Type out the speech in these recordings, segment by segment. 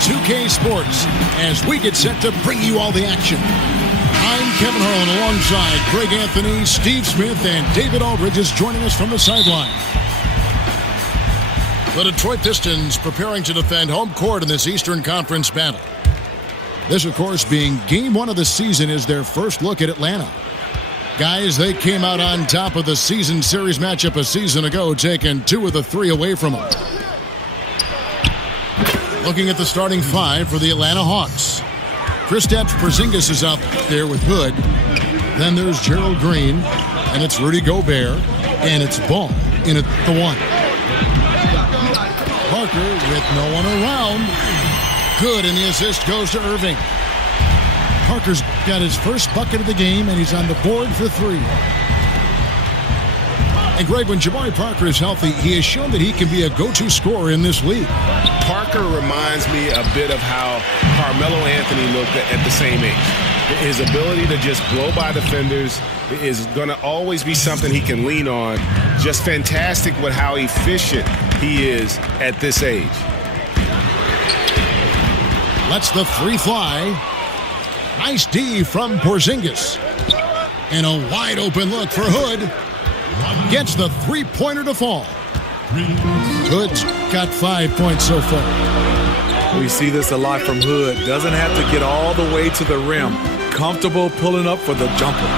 2K Sports as we get set to bring you all the action. I'm Kevin Harlan alongside Craig Anthony, Steve Smith, and David Aldridge is joining us from the sideline. The Detroit Pistons preparing to defend home court in this Eastern Conference battle. This, of course, being game one of the season, is their first look at Atlanta. Guys, they came out on top of the season series matchup a season ago, taking 2 of the 3 away from them. Looking at the starting 5 for the Atlanta Hawks. Kristaps Porzingis is out there with Hood. Then there's Gerald Green, and it's Rudy Gobert, and it's Ball in at the 1. Parker with no one around. Good, and the assist goes to Irving. Parker's got his first bucket of the game, and he's on the board for 3. And Greg, when Jabari Parker is healthy, he has shown that he can be a go-to scorer in this league. Parker reminds me a bit of how Carmelo Anthony looked at the same age. His ability to just blow by defenders is going to always be something he can lean on. Just fantastic with how efficient he is at this age. Lets the 3 fly. Nice D from Porzingis. And a wide open look for Hood. Gets the 3-pointer to fall. Hood's got 5 points so far. We see this a lot from Hood. Doesn't have to get all the way to the rim. Comfortable pulling up for the jumper.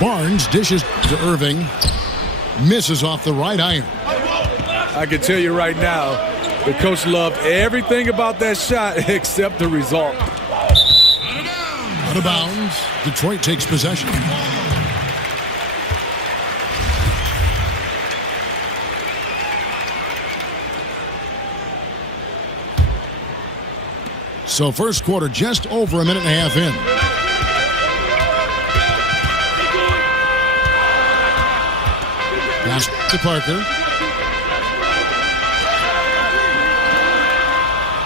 Barnes dishes to Irving. Misses off the right iron. I can tell you right now, the coach loved everything about that shot except the result. Out of bounds. Detroit takes possession. So first quarter just over a minute and a half in. Pass to Parker.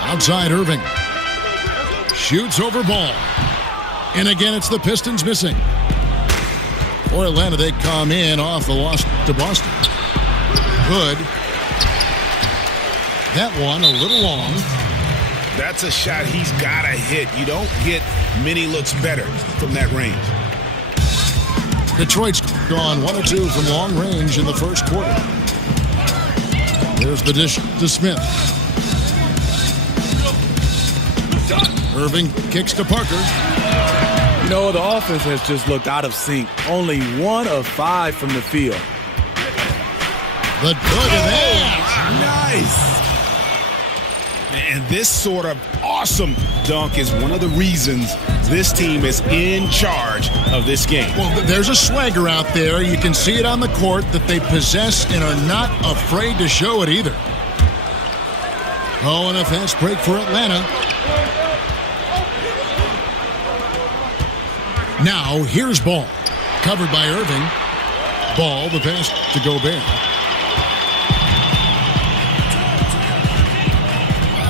Outside Irving. Shoots over Ball. And again, it's the Pistons missing. For Atlanta, they come in off the loss to Boston. Good. That one a little long. That's a shot he's got to hit. You don't get many looks better from that range. Detroit's gone 1 of 2 from long range in the first quarter. There's the dish to Smith. Irving kicks to Parker. You know, the offense has just looked out of sync. Only 1 of 5 from the field. The good of that. Nice. And this sort of awesome dunk is one of the reasons this team is in charge of this game. Well, there's a swagger out there. You can see it on the court that they possess and are not afraid to show it either. Oh, and a fast break for Atlanta. Now, here's Ball. Covered by Irving. Ball, the pass to Gobert.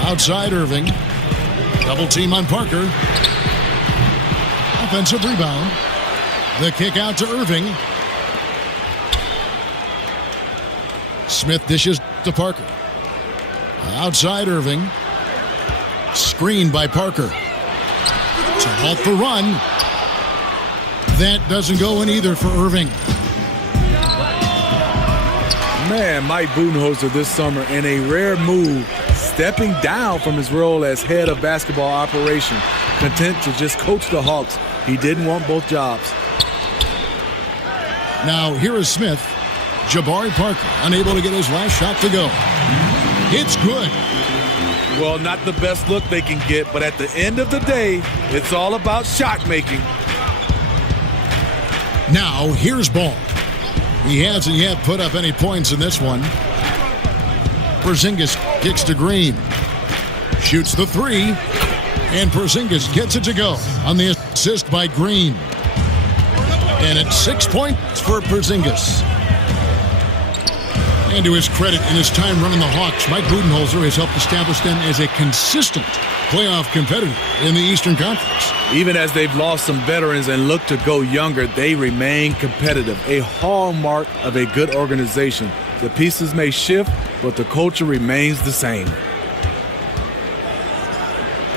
Outside Irving. Double team on Parker. Offensive rebound. The kick out to Irving. Smith dishes to Parker. Outside Irving. Screened by Parker. To halt the run. That doesn't go in either for Irving. Man, Mike Budenholzer this summer in a rare move, stepping down from his role as head of basketball operation, content to just coach the Hawks. He didn't want both jobs. Now here is Smith. Jabari Parker unable to get his last shot to go. It's good. Well, not the best look they can get, but at the end of the day, it's all about shot making. Now here's Ball. He hasn't yet put up any points in this one. Porzingis kicks to Green. Shoots the 3. And Porzingis gets it to go on the assist by Green. And it's 6 points for Porzingis. And to his credit, in his time running the Hawks, Mike Budenholzer has helped establish them as a consistent playoff competitor in the Eastern Conference. Even as they've lost some veterans and look to go younger, they remain competitive, a hallmark of a good organization. The pieces may shift, but the culture remains the same.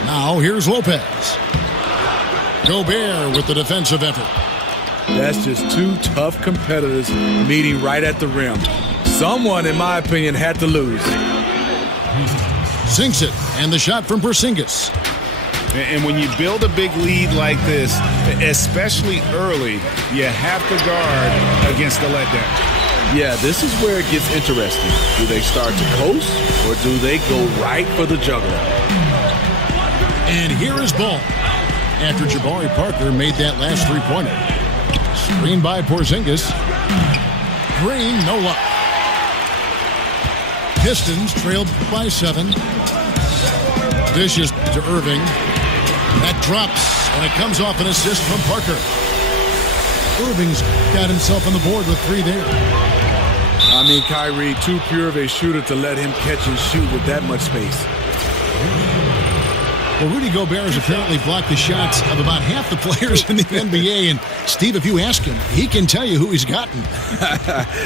Now here's Lopez. Gobert with the defensive effort. That's just two tough competitors meeting right at the rim. Someone, in my opinion, had to lose. Sinks it, and the shot from Porzingis. And when you build a big lead like this, especially early, you have to guard against the letdown. Yeah, this is where it gets interesting. Do they start to coast, or do they go right for the juggler? And here is Ball. After Jabari Parker made that last three-pointer. Screen by Porzingis. Green, no luck. Pistons trailed by 7. Dishes to Irving. That drops, and it comes off an assist from Parker. Irving's got himself on the board with 3 there. I mean, Kyrie, too pure of a shooter to let him catch and shoot with that much space. Well, Rudy Gobert has apparently blocked the shots of about half the players in the NBA. And, Steve, if you ask him, he can tell you who he's gotten.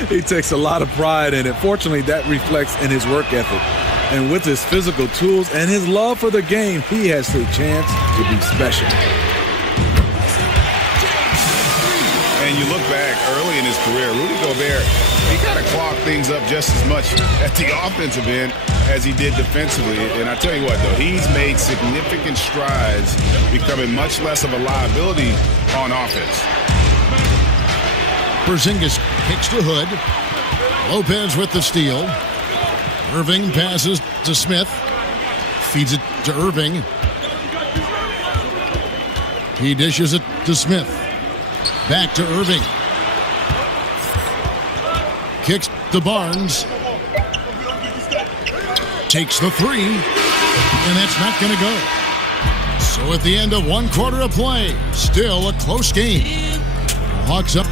He takes a lot of pride in it. Fortunately, that reflects in his work ethic. And with his physical tools and his love for the game, he has a chance to be special. And you look back early in his career, Rudy Gobert, he kind of clogged things up just as much at the offensive end as he did defensively. And I tell you what, though, he's made significant strides, becoming much less of a liability on offense. Porzingis kicks to Hood. Lopez with the steal. Irving passes to Smith. Feeds it to Irving. He dishes it to Smith. Back to Irving. Kicks to Barnes. Takes the 3. And that's not going to go. So at the end of 1 quarter of play, still a close game. Hawks up.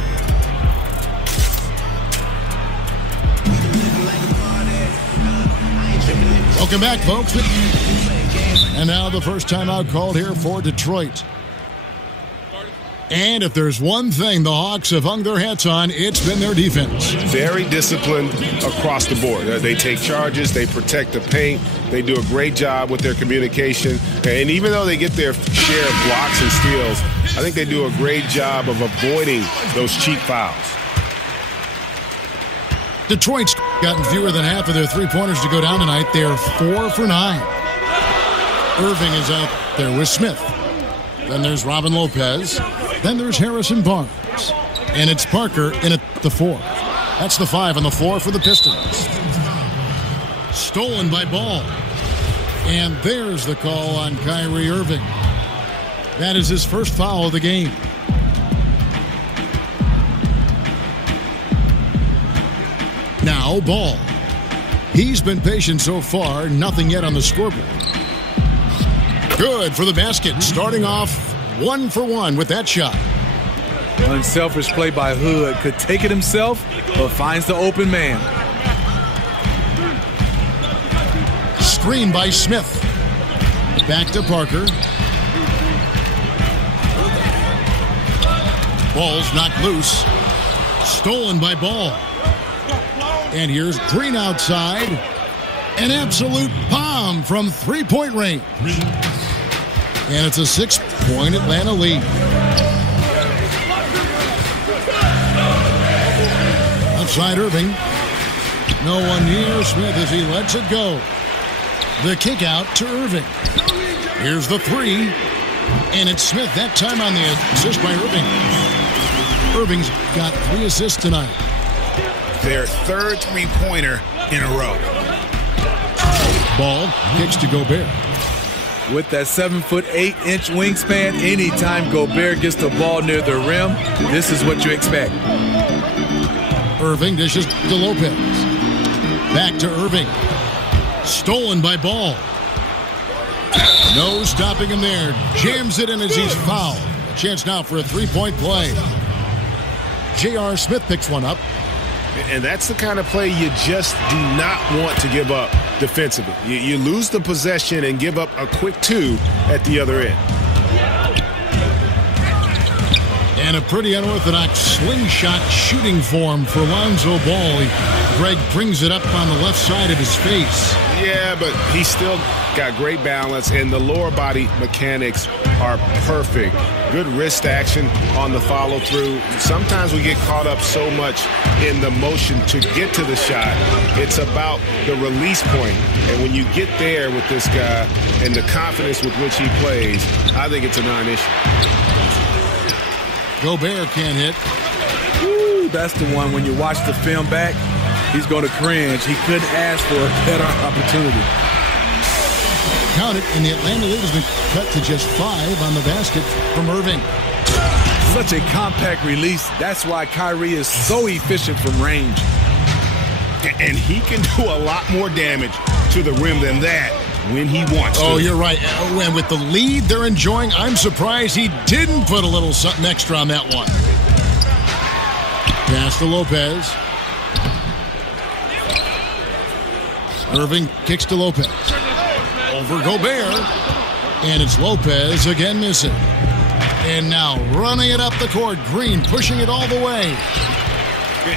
Welcome back, folks. And now the first timeout called here for Detroit. And if there's one thing the Hawks have hung their hats on, it's been their defense. Very disciplined across the board. They take charges, they protect the paint, they do a great job with their communication. And even though they get their share of blocks and steals, I think they do a great job of avoiding those cheap fouls. Detroit's gotten fewer than half of their three-pointers to go down tonight. They're 4 for 9. Irving is out there with Smith. Then there's Robin Lopez. Then there's Harrison Barnes. And it's Parker in at the 4. That's the 5 on the floor for the Pistons. Stolen by Ball. And there's the call on Kyrie Irving. That is his first foul of the game. Now Ball. He's been patient so far. Nothing yet on the scoreboard. Good for the basket. Starting off 1 for 1 with that shot. Unselfish play by Hood. Could take it himself, but finds the open man. Screen by Smith. Back to Parker. Ball's knocked loose. Stolen by Ball. And here's Green outside. An absolute bomb from three-point range. And it's a 6-point Atlanta lead. Outside Irving. No one near Smith as he lets it go. The kick out to Irving. Here's the 3. And it's Smith that time on the assist by Irving. Irving's got 3 assists tonight. Their third three-pointer in a row. Ball kicks to Gobert. With that 7'8" wingspan, anytime Gobert gets the ball near the rim, this is what you expect. Irving dishes to Lopez. Back to Irving. Stolen by Ball. No stopping him there. Jams it in as he's fouled. A chance now for a 3-point play. J.R. Smith picks one up. And that's the kind of play you just do not want to give up defensively. You lose the possession and give up a quick 2 at the other end. And a pretty unorthodox slingshot shooting form for Lonzo Ball. Greg brings it up on the left side of his face. Yeah, but he's still got great balance, and the lower body mechanics are perfect. Good wrist action on the follow-through. Sometimes we get caught up so much in the motion to get to the shot. It's about the release point. And when you get there with this guy and the confidence with which he plays, I think it's a non-issue. Gobert can't hit. Ooh, that's the one when you watch the film back, he's going to cringe. He couldn't ask for a better opportunity. Count it, and the Atlanta lead has been cut to just 5 on the basket from Irving. Such a compact release. That's why Kyrie is so efficient from range. And he can do a lot more damage to the rim than that when he wants to. Oh, you're right. And with the lead they're enjoying, I'm surprised he didn't put a little something extra on that one. Pass to Lopez. Irving kicks to Lopez. Over Gobert. And it's Lopez again missing. And now running it up the court. Green pushing it all the way.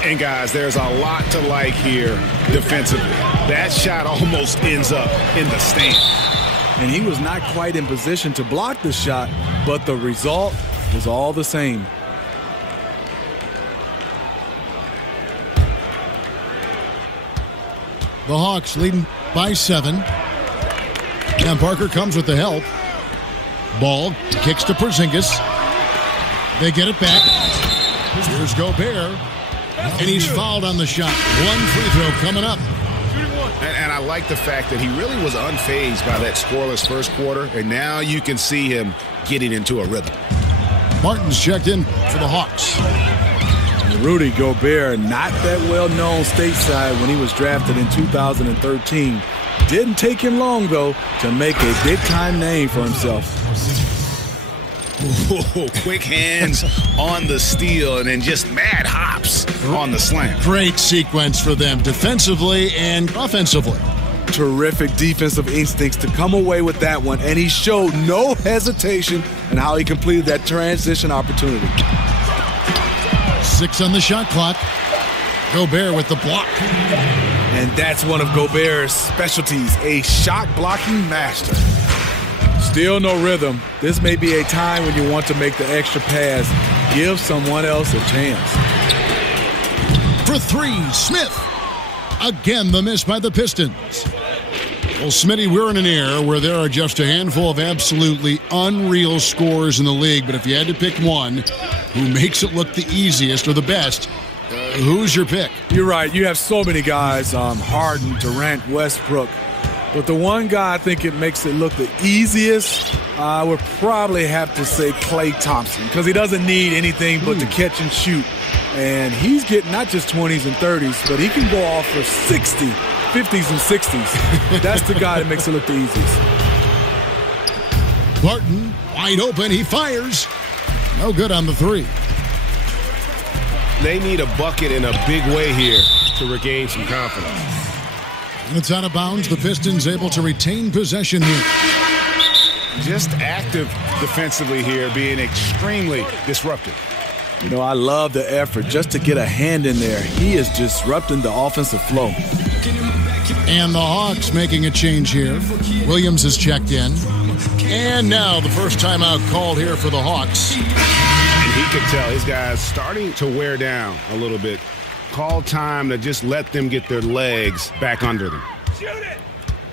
And guys, there's a lot to like here defensively. That shot almost ends up in the stand. And he was not quite in position to block the shot, but the result was all the same. The Hawks leading by 7. And Parker comes with the help. Ball kicks to Porzingis. They get it back. Here's Gobert. And he's fouled on the shot. One free throw coming up. And I like the fact that he really was unfazed by that scoreless first quarter. And now you can see him getting into a rhythm. Martin's checked in for the Hawks. Rudy Gobert, not that well known stateside when he was drafted in 2013. Didn't take him long, though, to make a big-time name for himself. Ooh, quick hands on the steal and then just mad hops on the slam. Great sequence for them defensively and offensively. Terrific defensive instincts to come away with that one, and he showed no hesitation in how he completed that transition opportunity. 6 on the shot clock. Gobert with the block. And that's one of Gobert's specialties, a shot blocking master. Still no rhythm. This may be a time when you want to make the extra pass. Give someone else a chance. For 3, Smith. Again, the miss by the Pistons. Well, Smitty, we're in an era where there are just a handful of absolutely unreal scorers in the league, but if you had to pick one who makes it look the easiest or the best, who's your pick? You're right. You have so many guys, Harden, Durant, Westbrook. But the one guy I think it makes it look the easiest, I would probably have to say Klay Thompson, because he doesn't need anything but to catch and shoot. And he's getting not just 20s and 30s, but he can go off for 60, 50s and 60s. That's the guy that makes it look the easiest. Barton, wide open, he fires. No good on the 3. They need a bucket in a big way here to regain some confidence. And it's out of bounds. The Pistons able to retain possession here. Just active defensively here, being extremely disruptive. You know, I love the effort just to get a hand in there. He is disrupting the offensive flow. And the Hawks making a change here. Williams has checked in. And now the first timeout called here for the Hawks. And he could tell his guys starting to wear down a little bit. Call time to just let them get their legs back under them.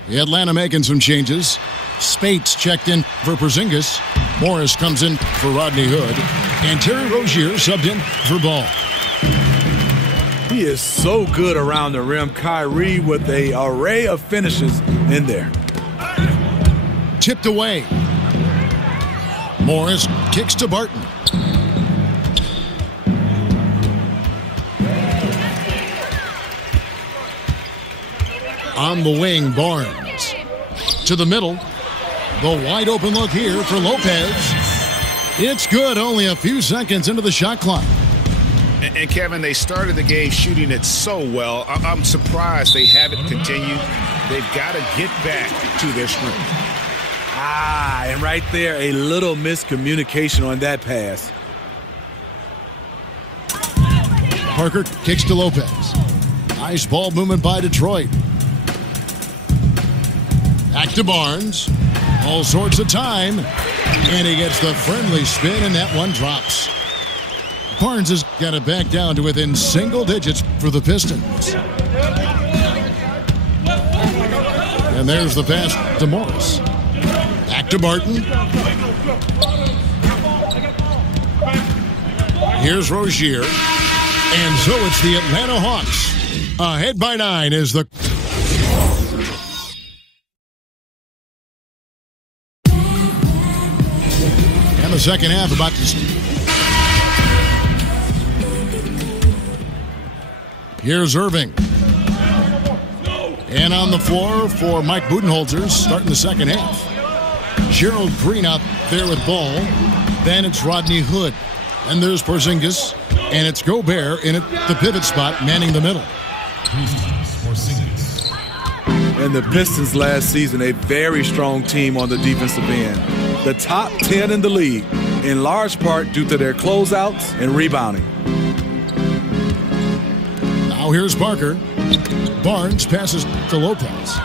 The Atlanta making some changes. Spates checked in for Porzingis. Morris comes in for Rodney Hood. And Terry Rozier subbed in for Ball. He is so good around the rim. Kyrie with an array of finishes in there. Tipped away. Morris kicks to Barton. On the wing, Barnes. To the middle. The wide open look here for Lopez. It's good, only a few seconds into the shot clock. And Kevin, they started the game shooting it so well. I'm surprised they haven't continued. They've got to get back to their strength. And right there, a little miscommunication on that pass. Parker kicks to Lopez. Nice ball movement by Detroit. Back to Barnes. All sorts of time. And he gets the friendly spin, and that one drops. Barnes has got it back down to within single digits for the Pistons. And there's the pass to Morris. Back to Barton. Here's Rozier. And so it's the Atlanta Hawks. Ahead by 9 is the... And the second half about to... Here's Irving. And on the floor for Mike Budenholzer starting the second half. Gerald Green out there with ball. Then it's Rodney Hood. And there's Porzingis. And it's Gobert in the pivot spot, manning the middle. And the Pistons last season, a very strong team on the defensive end. The top 10 in the league, in large part due to their closeouts and rebounding. Now here's Parker. Barnes passes to Lopez.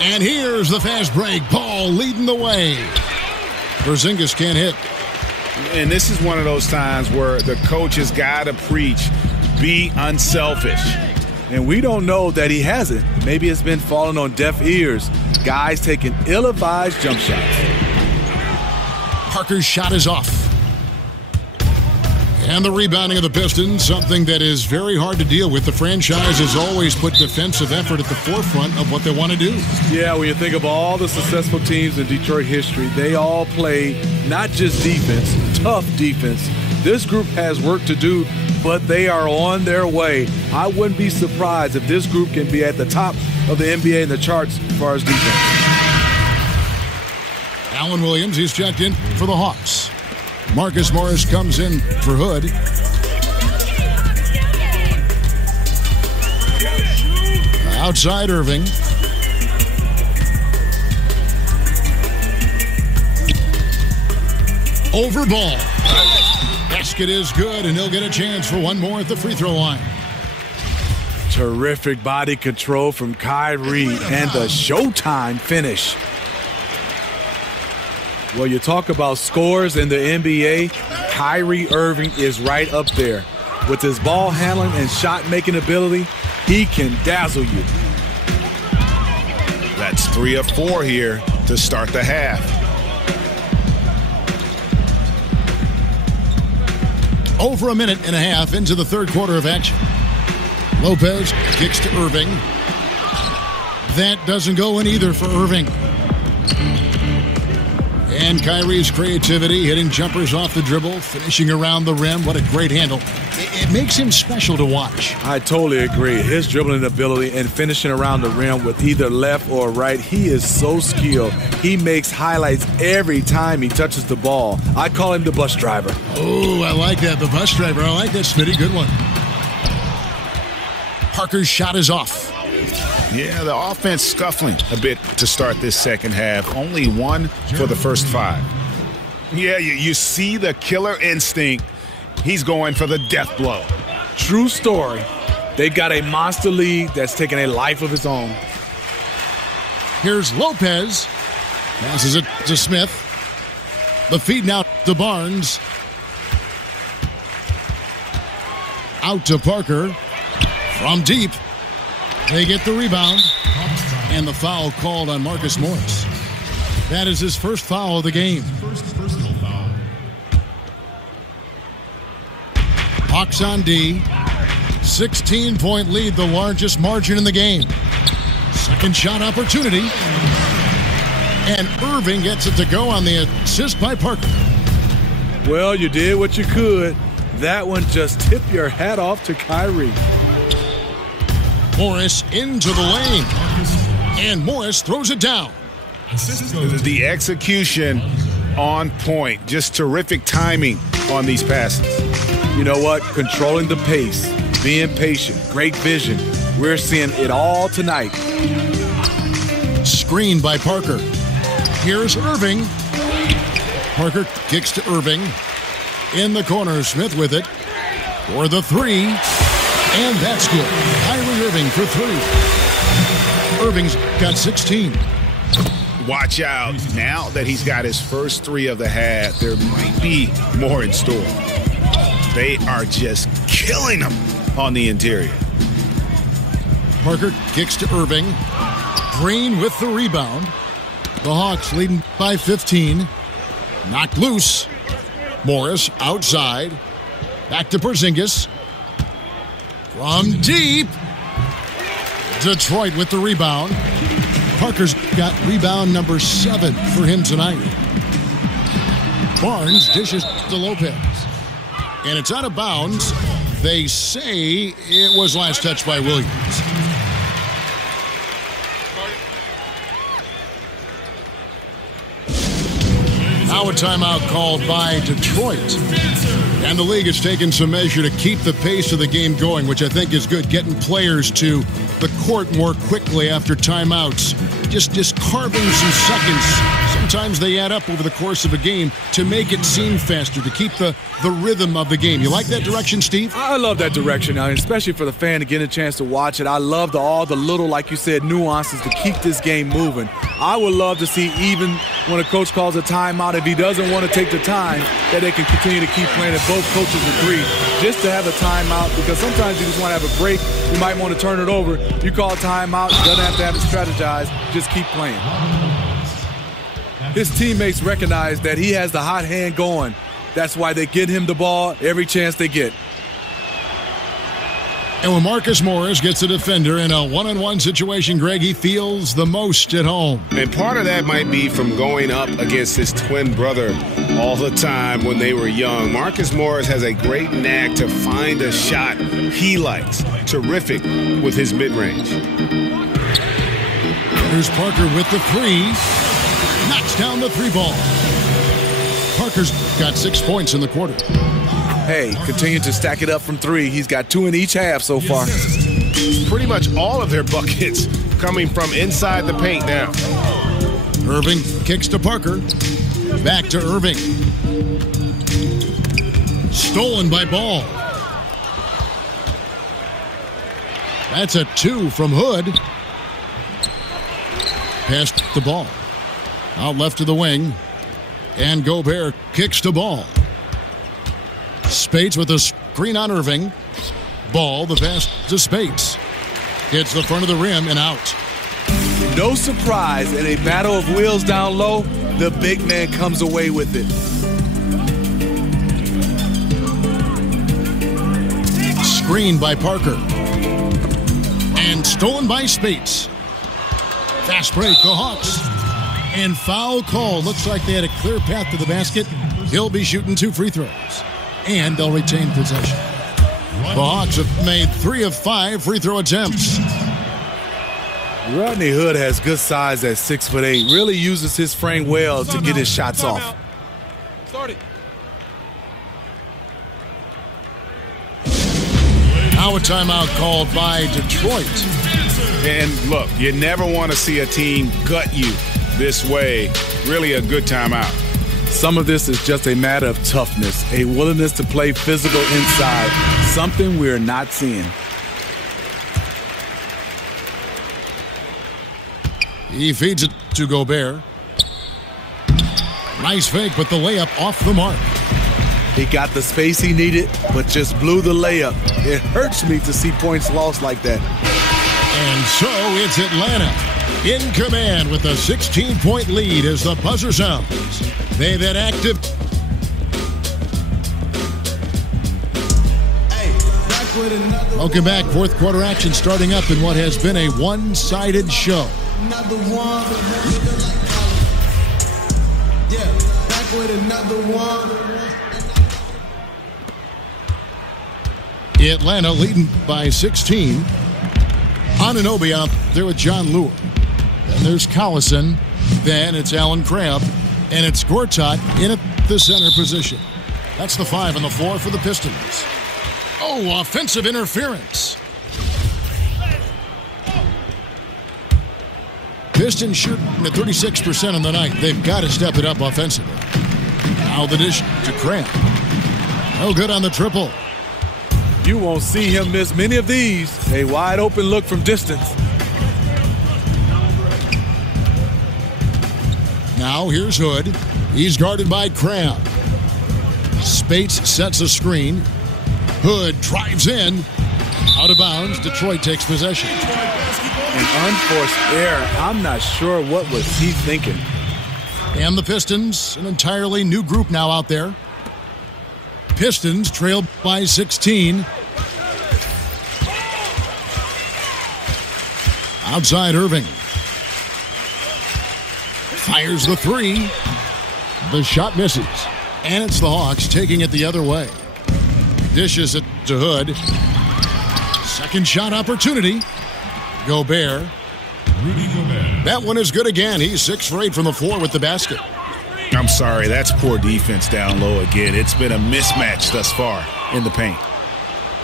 And here's the fast break. Paul leading the way. Porzingis can't hit. And this is one of those times where the coach has got to preach, be unselfish. And we don't know that he hasn't. Maybe it's been falling on deaf ears. Guys taking ill-advised jump shots. Parker's shot is off. And the rebounding of the Pistons, something that is very hard to deal with. The franchise has always put defensive effort at the forefront of what they want to do. Yeah, when you think of all the successful teams in Detroit history, they all play not just defense, tough defense. This group has work to do, but they are on their way. I wouldn't be surprised if this group can be at the top of the NBA in the charts as far as defense. Alan Williams, he's checked in for the Hawks. Marcus Morris comes in for Hood. Outside Irving. Over ball. Basket is good, and he'll get a chance for one more at the free throw line. Terrific body control from Kyrie and the showtime finish. Well, you talk about scores in the NBA, Kyrie Irving is right up there. With his ball handling and shot-making ability, he can dazzle you. That's 3 of 4 here to start the half. Over a minute and a half into the third quarter of action. Lopez kicks to Irving. That doesn't go in either for Irving. And Kyrie's creativity, hitting jumpers off the dribble, finishing around the rim. What a great handle. It makes him special to watch. I totally agree. His dribbling ability and finishing around the rim with either left or right, he is so skilled. He makes highlights every time he touches the ball. I call him the bus driver. Oh, I like that. The bus driver. I like that, Smitty. Good one. Parker's shot is off. Yeah, the offense scuffling a bit to start this second half. Only 1 for the first 5. Yeah, you see the killer instinct. He's going for the death blow. True story. They got a monster lead that's taking a life of its own. Here's Lopez. Passes it to Smith. The feed now to Barnes. Out to Parker. From deep. They get the rebound. And the foul called on Marcus Morris. That is his first foul of the game. First personal foul. Hawks on D. 16-point lead, the largest margin in the game. Second shot opportunity. And Irving gets it to go on the assist by Parker. Well, you did what you could. That one just tipped your hat off to Kyrie. Morris into the lane. And Morris throws it down. The execution on point. Just terrific timing on these passes. You know what? Controlling the pace, being patient, great vision. We're seeing it all tonight. Screen by Parker. Here's Irving. Parker kicks to Irving. In the corner, Smith with it. For the 3. And that's good. Kyrie Irving for 3. Irving's got 16. Watch out. Now that he's got his first 3 of the half, there might be more in store. They are just killing him on the interior. Parker kicks to Irving. Green with the rebound. The Hawks leading by 15. Knocked loose. Morris outside. Back to Porzingis. From deep. Detroit with the rebound. Parker's got rebound number 7 for him tonight. Barnes dishes to Lopez. And it's out of bounds. They say it was last touched by Williams. Now a timeout called by Detroit. And the league has taken some measure to keep the pace of the game going, which I think is good, getting players to the court more quickly after timeouts. Just carving some seconds. Sometimes they add up over the course of a game to make it seem faster, to keep the rhythm of the game. You like that direction, Steve? I love that direction, especially for the fan to get a chance to watch it. I love all the little, like you said, nuances to keep this game moving. I would love to see, even when a coach calls a timeout, if he doesn't want to take the time, that they can continue to keep playing, if both coaches agree, just to have a timeout, because sometimes you just want to have a break. You might want to turn it over. You call a timeout, doesn't have to have to strategize, just keep playing. His teammates recognize that he has the hot hand going. That's why they get him the ball every chance they get. And when Marcus Morris gets a defender in a one-on-one situation, Greg, he feels the most at home. And part of that might be from going up against his twin brother all the time when they were young. Marcus Morris has a great knack to find a shot he likes. Terrific with his mid-range. Here's Parker with the 3. Knocks down the 3 ball. Parker's got 6 points in the quarter. Hey, continue to stack it up from 3. He's got 2 in each half so far. Pretty much all of their buckets coming from inside the paint now. Irving kicks to Parker. Back to Irving. Stolen by Ball. That's a 2 from Hood. Passed the ball. Out left to the wing. And Gobert kicks to Ball. Spates with a screen on Irving. Ball, the pass to Spates. Hits the front of the rim and out. No surprise, in a battle of wheels down low, the big man comes away with it. Screened by Parker. And stolen by Spates. Fast break, the Hawks. And foul call. Looks like they had a clear path to the basket. He'll be shooting 2 free throws. And they'll retain possession. The Hawks have made 3 of 5 free throw attempts. Rodney Hood has good size at 6'8". Really uses his frame well to get his shots off. Now a timeout called by Detroit. And look, you never want to see a team gut you this way. Really a good timeout. Some of this is just a matter of toughness, a willingness to play physical inside, something we're not seeing. He feeds it to Gobert. Nice fake, but the layup off the mark. He got the space he needed, but just blew the layup. It hurts me to see points lost like that. And so it's Atlanta in command with a 16-point lead as the buzzer sounds. They've been active. Welcome back. Fourth quarter action starting up in what has been a one-sided show. Another one. Yeah, back with another one. Atlanta leading by 16. Anunoby out there with John Lewis. And there's Collison. Then it's Allen Crabbe. And it's Gortat in at the center position. That's the 5 on the floor for the Pistons. Oh, offensive interference. Pistons shooting at 36% on the night. They've got to step it up offensively. Now the dish to Crabbe. No good on the triple. You won't see him miss many of these. A wide open look from distance. Now here's Hood. He's guarded by Cram. Spates sets a screen. Hood drives in. Out of bounds. Detroit takes possession. An unforced error. I'm not sure what was he thinking. And the Pistons, an entirely new group now out there. Pistons trail by 16. Outside Irving. Fires the three. The shot misses. And it's the Hawks taking it the other way. Dishes it to Hood. Second shot opportunity. Gobert. That one is good again. He's 6 for 8 from the floor with the basket. I'm sorry, that's poor defense down low again. It's been a mismatch thus far in the paint.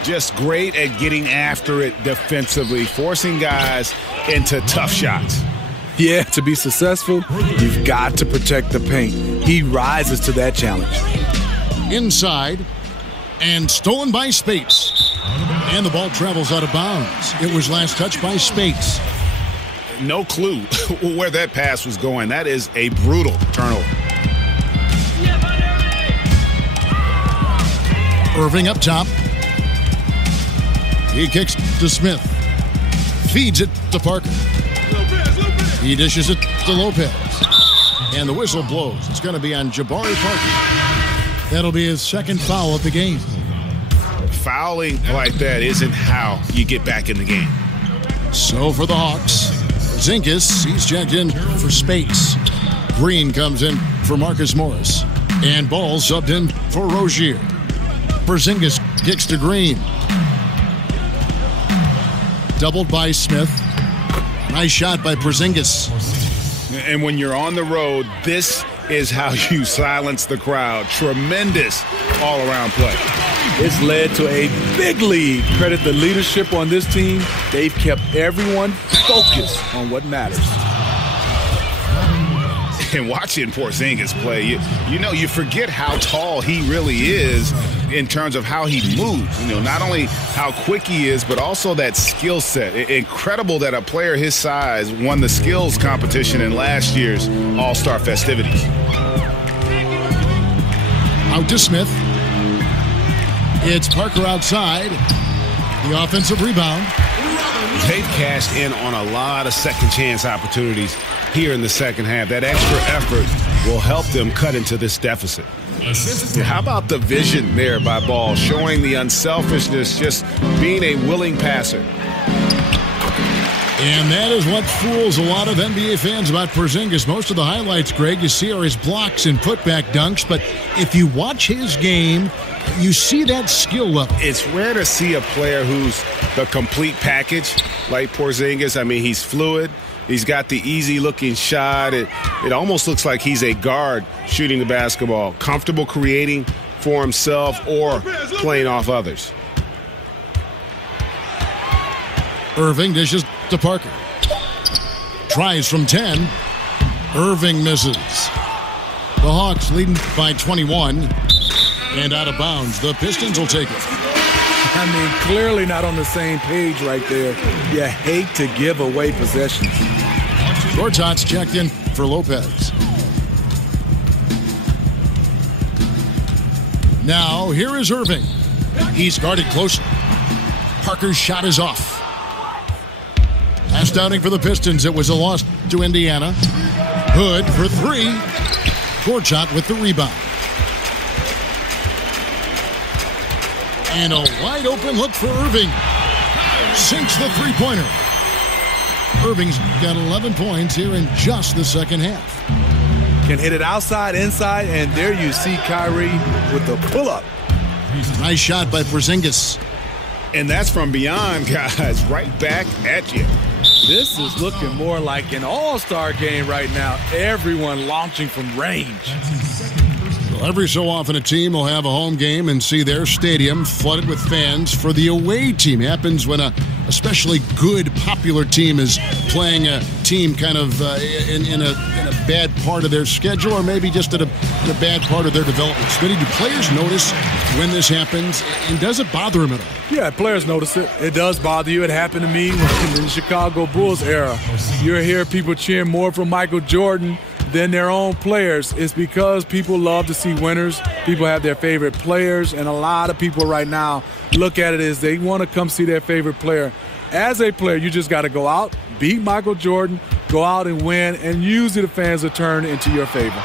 Just great at getting after it defensively, forcing guys into tough shots. Yeah, to be successful, you've got to protect the paint. He rises to that challenge. Inside, and stolen by Spates. And the ball travels out of bounds. It was last touched by Spates. No clue where that pass was going. That is a brutal turnover. Irving up top. He kicks to Smith. Feeds it to Parker. He dishes it to Lopez. And the whistle blows. It's going to be on Jabari Parker. That'll be his second foul of the game. Fouling like that isn't how you get back in the game. So for the Hawks, Zinkas, he's checked in for Spates. Green comes in for Marcus Morris. And Ball subbed in for Rozier. Porzingis kicks to Green. Doubled by Smith. Nice shot by Porzingis. And when you're on the road, this is how you silence the crowd. Tremendous all-around play. It's led to a big lead. Credit the leadership on this team. They've kept everyone focused on what matters. And watching Porzingis play, you forget how tall he really is in terms of how he moves. Not only how quick he is, but also that skill set. Incredible that a player his size won the skills competition in last year's All-Star festivities. Out to Smith. It's Parker outside. The offensive rebound. They've cashed in on a lot of second chance opportunities here in the second half. That extra effort will help them cut into this deficit. How about the vision there by Ball, showing the unselfishness, just being a willing passer. And that is what fools a lot of NBA fans about Porzingis. Most of the highlights, Greg, you see are his blocks and putback dunks, but if you watch his game, you see that skill level. It's rare to see a player who's the complete package like Porzingis. I mean, he's fluid. He's got the easy-looking shot. It almost looks like he's a guard shooting the basketball, comfortable creating for himself or playing off others. Irving dishes to Parker. Tries from 10. Irving misses. The Hawks leading by 21. And out of bounds. The Pistons will take it. I mean, clearly not on the same page right there. You hate to give away possessions. Gortat's checked in for Lopez. Now, here is Irving. He's guarded closely. Parker's shot is off. Last outing for the Pistons, it was a loss to Indiana. Hood for 3. Gortat with the rebound. And a wide open look for Irving. Sinks the three-pointer. Irving's got 11 points here in just the second half. Can hit it outside, inside, and there you see Kyrie with the pull-up. Nice shot by Porzingis. And that's from beyond, guys, right back at you. This is looking more like an all-star game right now. Everyone launching from range. Well, every so often a team will have a home game and see their stadium flooded with fans for the away team. It happens when a especially good, popular team is playing a team kind of in a bad part of their schedule, or maybe just in a bad part of their development. Smitty, do players notice when this happens, and does it bother them at all? Yeah, players notice it. It does bother you. It happened to me in the Chicago Bulls era. You hear people cheering more for Michael Jordan than their own players. It's because people love to see winners. People have their favorite players, and a lot of people right now look at it as they want to come see their favorite player. As a player, you just got to go out, beat Michael Jordan, go out and win, and usually the fans will turn into your favor.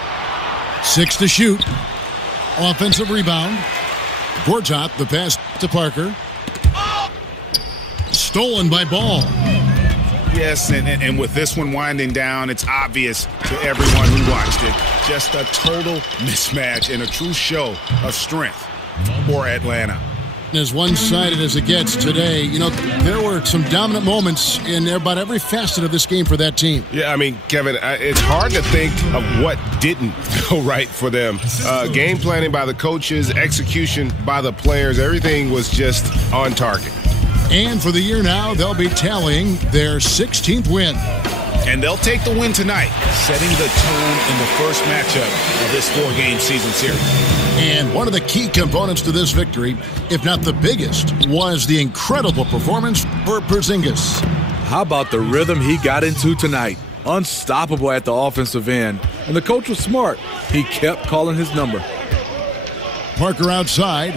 6 to shoot. Offensive rebound. Gortat, the pass to Parker. Stolen by Ball. Yes, and with this one winding down, it's obvious to everyone who watched it. Just a total mismatch and a true show of strength for Atlanta. As one-sided as it gets today, there were some dominant moments in about every facet of this game for that team. Yeah, I mean, Kevin, it's hard to think of what didn't go right for them. Game planning by the coaches, execution by the players, everything was just on target. And for the year now, they'll be tallying their 16th win. And they'll take the win tonight, setting the tone in the first matchup of this 4-game season series. And one of the key components to this victory, if not the biggest, was the incredible performance for Porzingis. How about the rhythm he got into tonight? Unstoppable at the offensive end. And the coach was smart. He kept calling his number. Parker outside.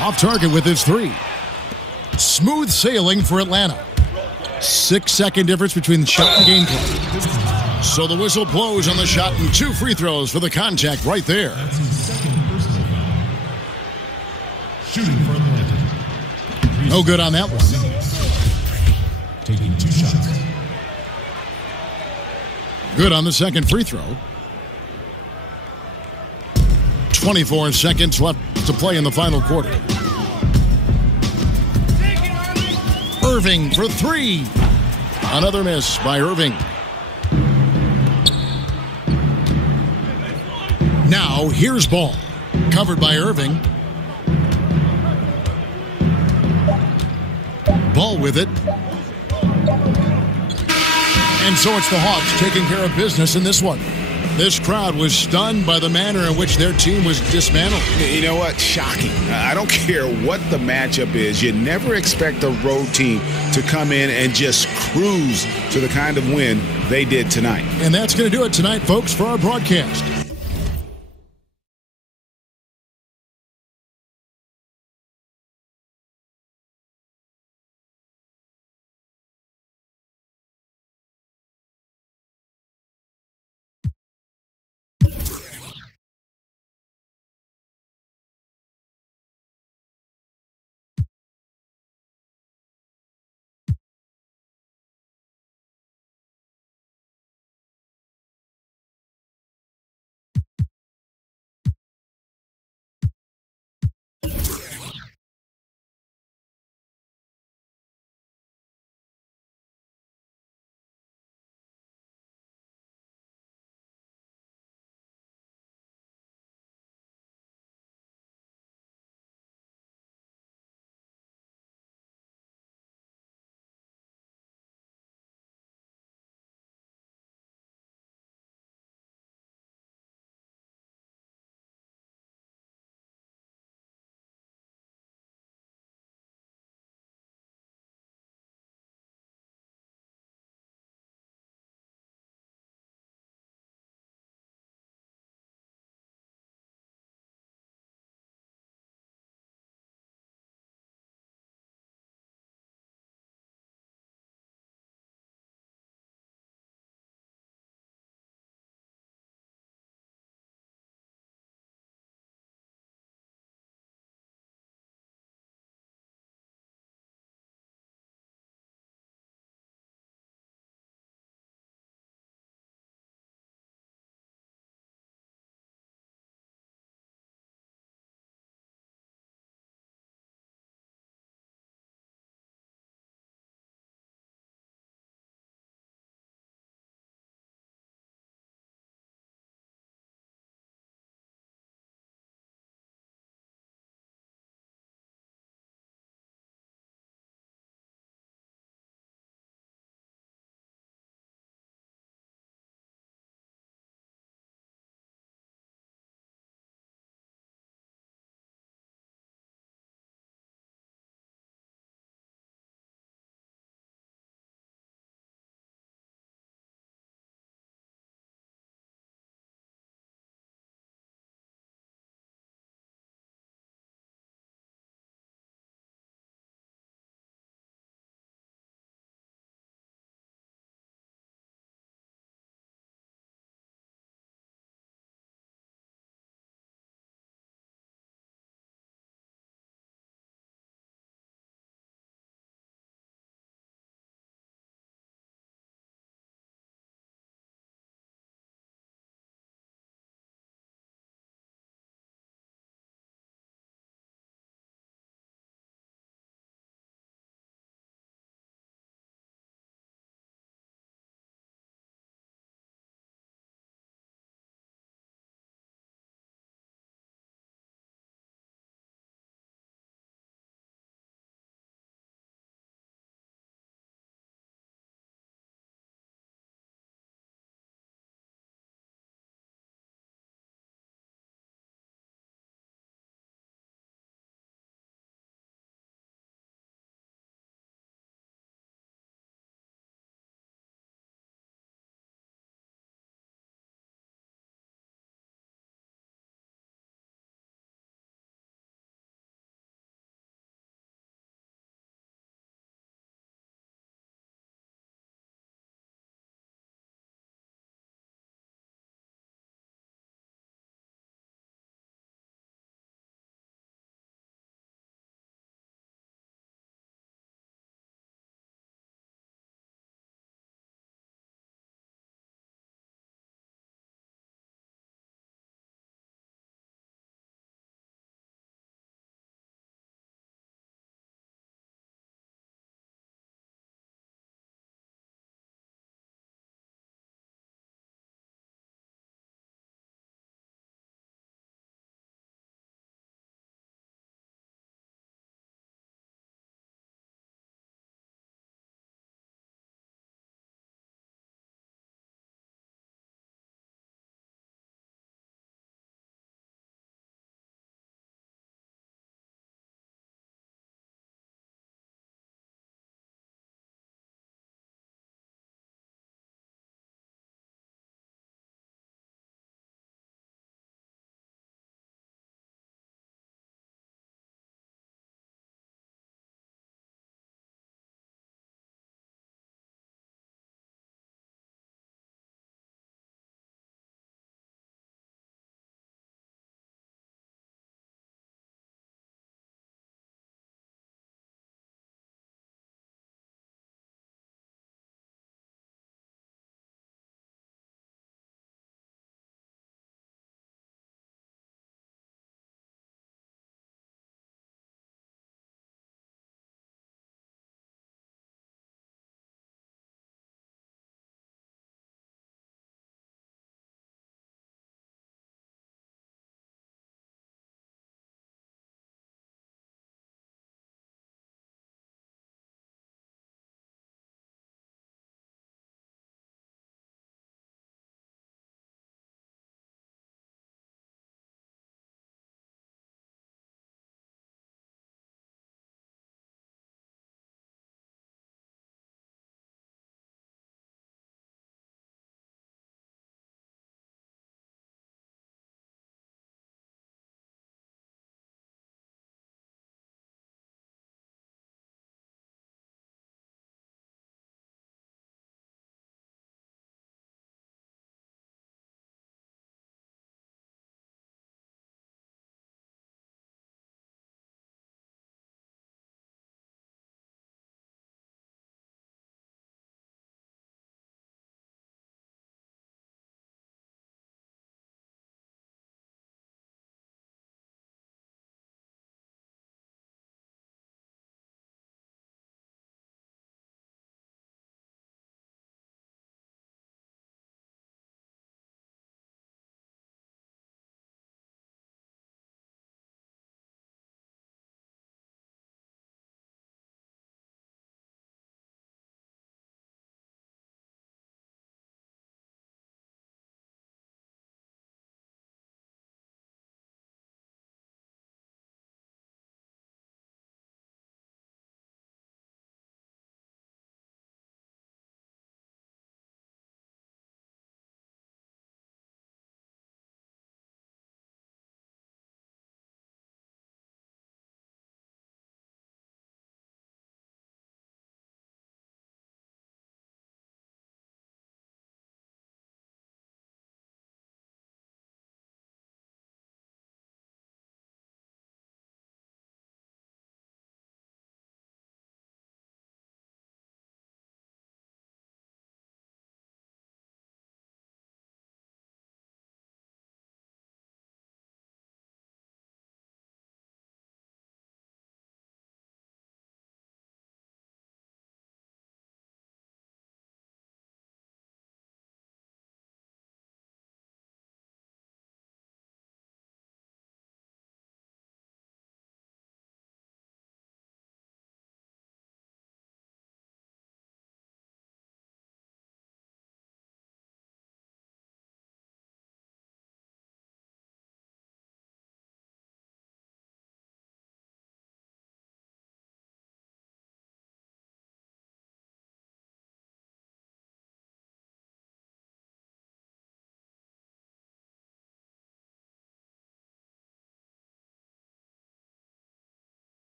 Off target with his 3. Smooth sailing for Atlanta. 6-second difference between the shot and game clock. So the whistle blows on the shot and 2 free throws for the contact right there. Shooting for Atlanta. No good on that one. Taking 2 shots. Good on the second free throw. 24 seconds left to play in the final quarter. Irving for 3. Another miss by Irving. Now here's Ball. Covered by Irving. Ball with it. And so it's the Hawks taking care of business in this one. This crowd was stunned by the manner in which their team was dismantled. You know what? Shocking. I don't care what the matchup is. You never expect a road team to come in and just cruise to the kind of win they did tonight. And that's going to do it tonight, folks, for our broadcast.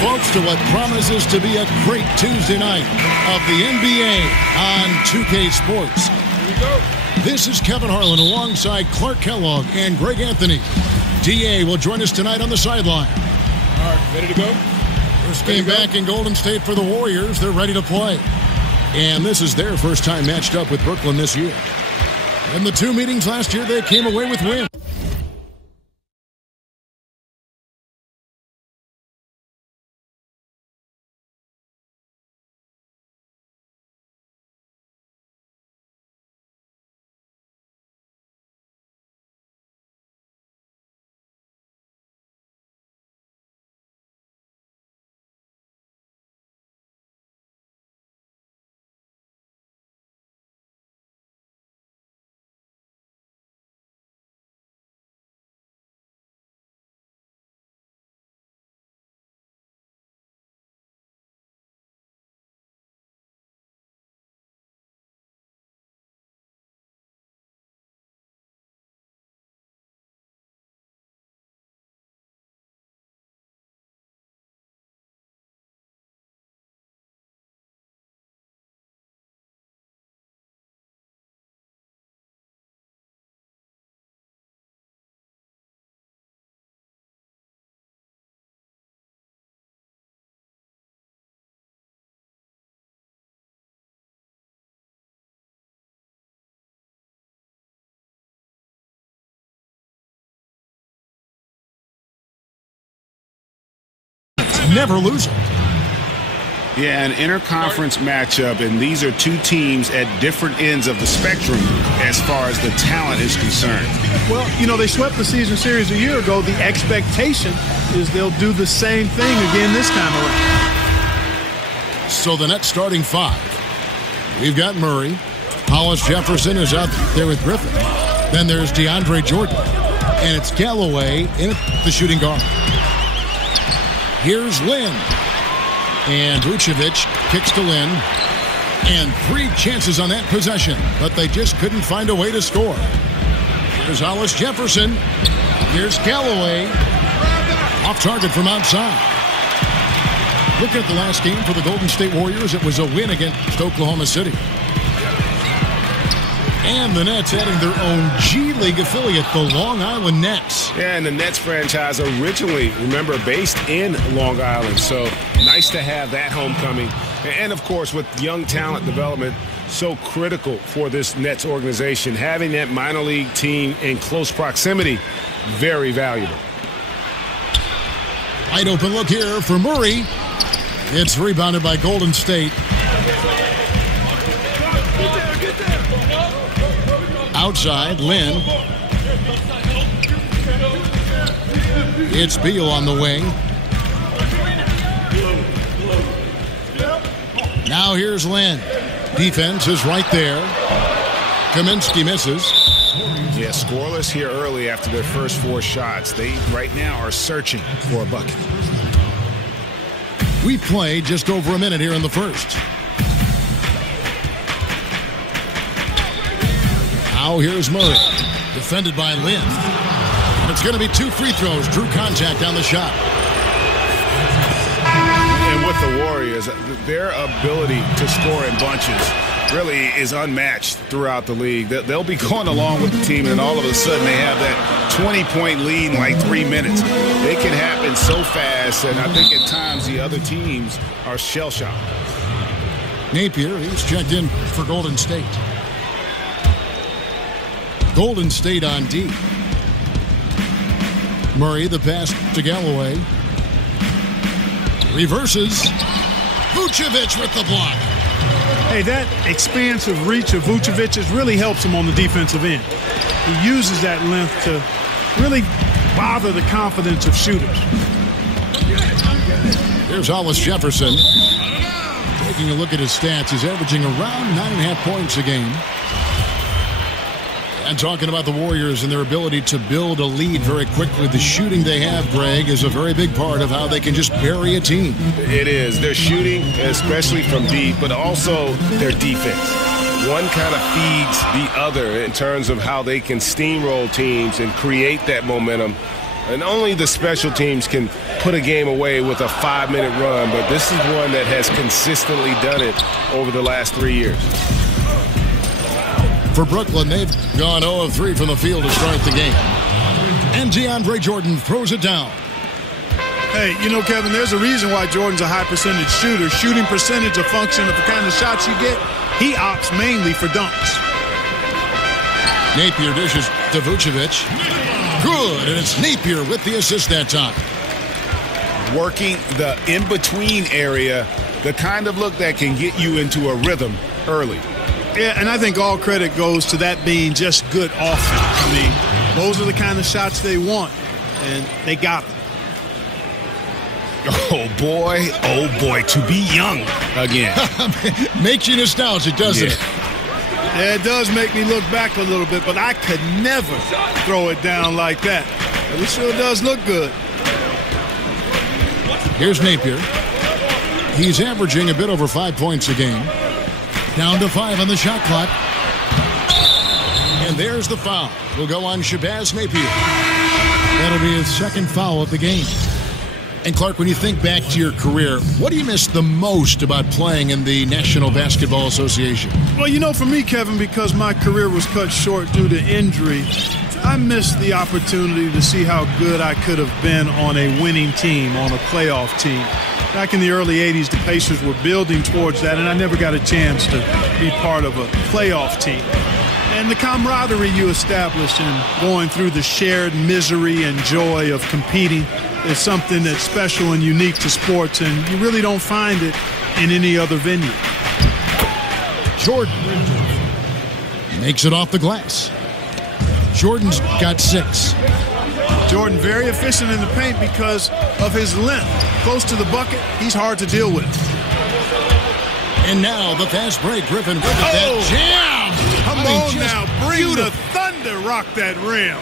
Folks, to what promises to be a great Tuesday night of the NBA on 2K Sports. Here we go. This is Kevin Harlan alongside Clark Kellogg and Greg Anthony. DA will join us tonight on the sideline. All right, ready to go? First game back in Golden State for the Warriors. They're ready to play. And this is their first time matched up with Brooklyn this year. In the two meetings last year, they came away with wins. Never losing. Yeah, an interconference matchup, and these are two teams at different ends of the spectrum as far as the talent is concerned. Well, you know, they swept the season series a year ago. The expectation is they'll do the same thing again this time around. So the Nets starting five. We've got Murray. Hollis Jefferson is out there with Griffin. Then there's DeAndre Jordan. And it's Galloway in the shooting guard. Here's Lynn. And Vucevic kicks to Lynn. And three chances on that possession, but they just couldn't find a way to score. Here's Hollis Jefferson. Here's Galloway. Off target from outside. Looking at the last game for the Golden State Warriors, it was a win against Oklahoma City. And the Nets adding their own G League affiliate, the Long Island Nets. Yeah, and the Nets franchise originally, remember, based in Long Island. So nice to have that homecoming. And, of course, with young talent development, so critical for this Nets organization. Having that minor league team in close proximity, very valuable. Wide open look here for Murray. It's rebounded by Golden State. Outside, Lynn. It's Beal on the wing. Now here's Lynn. Defense is right there. Kaminsky misses. Yeah, scoreless here early after their first four shots. They right now are searching for a bucket. We played just over a minute here in the first. Now here's Murray. Defended by Lynn. And it's going to be two free throws. Drew contact on the shot. And with the Warriors, their ability to score in bunches really is unmatched throughout the league. They'll be going along with the team, and all of a sudden they have that 20-point lead in like 3 minutes. It can happen so fast, and I think at times the other teams are shell-shocked. Napier, he's checked in for Golden State. Golden State on D. Murray, the pass to Galloway. Reverses. Vucevic with the block. Hey, that expansive reach of Vucevic's really helps him on the defensive end. He uses that length to really bother the confidence of shooters. Here's Hollis Jefferson. taking a look at his stats, he's averaging around 9.5 points a game. And talking about the Warriors and their ability to build a lead very quickly, the shooting they have, Greg, is a very big part of how they can just bury a team. It is. Their shooting, especially from deep, but also their defense. One kind of feeds the other in terms of how they can steamroll teams and create that momentum. And only the special teams can put a game away with a 5-minute run, but this is one that has consistently done it over the last 3 years. For Brooklyn, they've gone 0 of 3 from the field to start the game. And DeAndre Jordan throws it down. Hey, you know, Kevin, there's a reason why Jordan's a high percentage shooter. Shooting percentage a function of the kind of shots you get. He opts mainly for dunks. Napier dishes to Vucevic. Good, and it's Napier with the assist that time. Working the in-between area, the kind of look that can get you into a rhythm early. Yeah, and I think all credit goes to that being just good offense. I mean, those are the kind of shots they want, and they got them. Oh, boy, to be young again. Makes you nostalgic, doesn't it? Yeah, it does make me look back a little bit, but I could never throw it down like that. But it sure does look good. Here's Napier. He's averaging a bit over 5 points a game. Down to 5 on the shot clock. And there's the foul. Will go on Shabazz Napier. That'll be his second foul of the game. And Clark, when you think back to your career, what do you miss the most about playing in the National Basketball Association? Well, you know, for me, Kevin, because my career was cut short due to injury, I missed the opportunity to see how good I could have been on a winning team, on a playoff team. Back in the early 80s, the Pacers were building towards that, and I never got a chance to be part of a playoff team. And the camaraderie you establish in going through the shared misery and joy of competing is something that's special and unique to sports, and you really don't find it in any other venue. Jordan makes it off the glass. Jordan's got 6. Jordan very efficient in the paint because of his length. Close to the bucket, he's hard to deal with. And now the fast break. Griffin with that jam. Come on now, bring the thunder, rock that rim.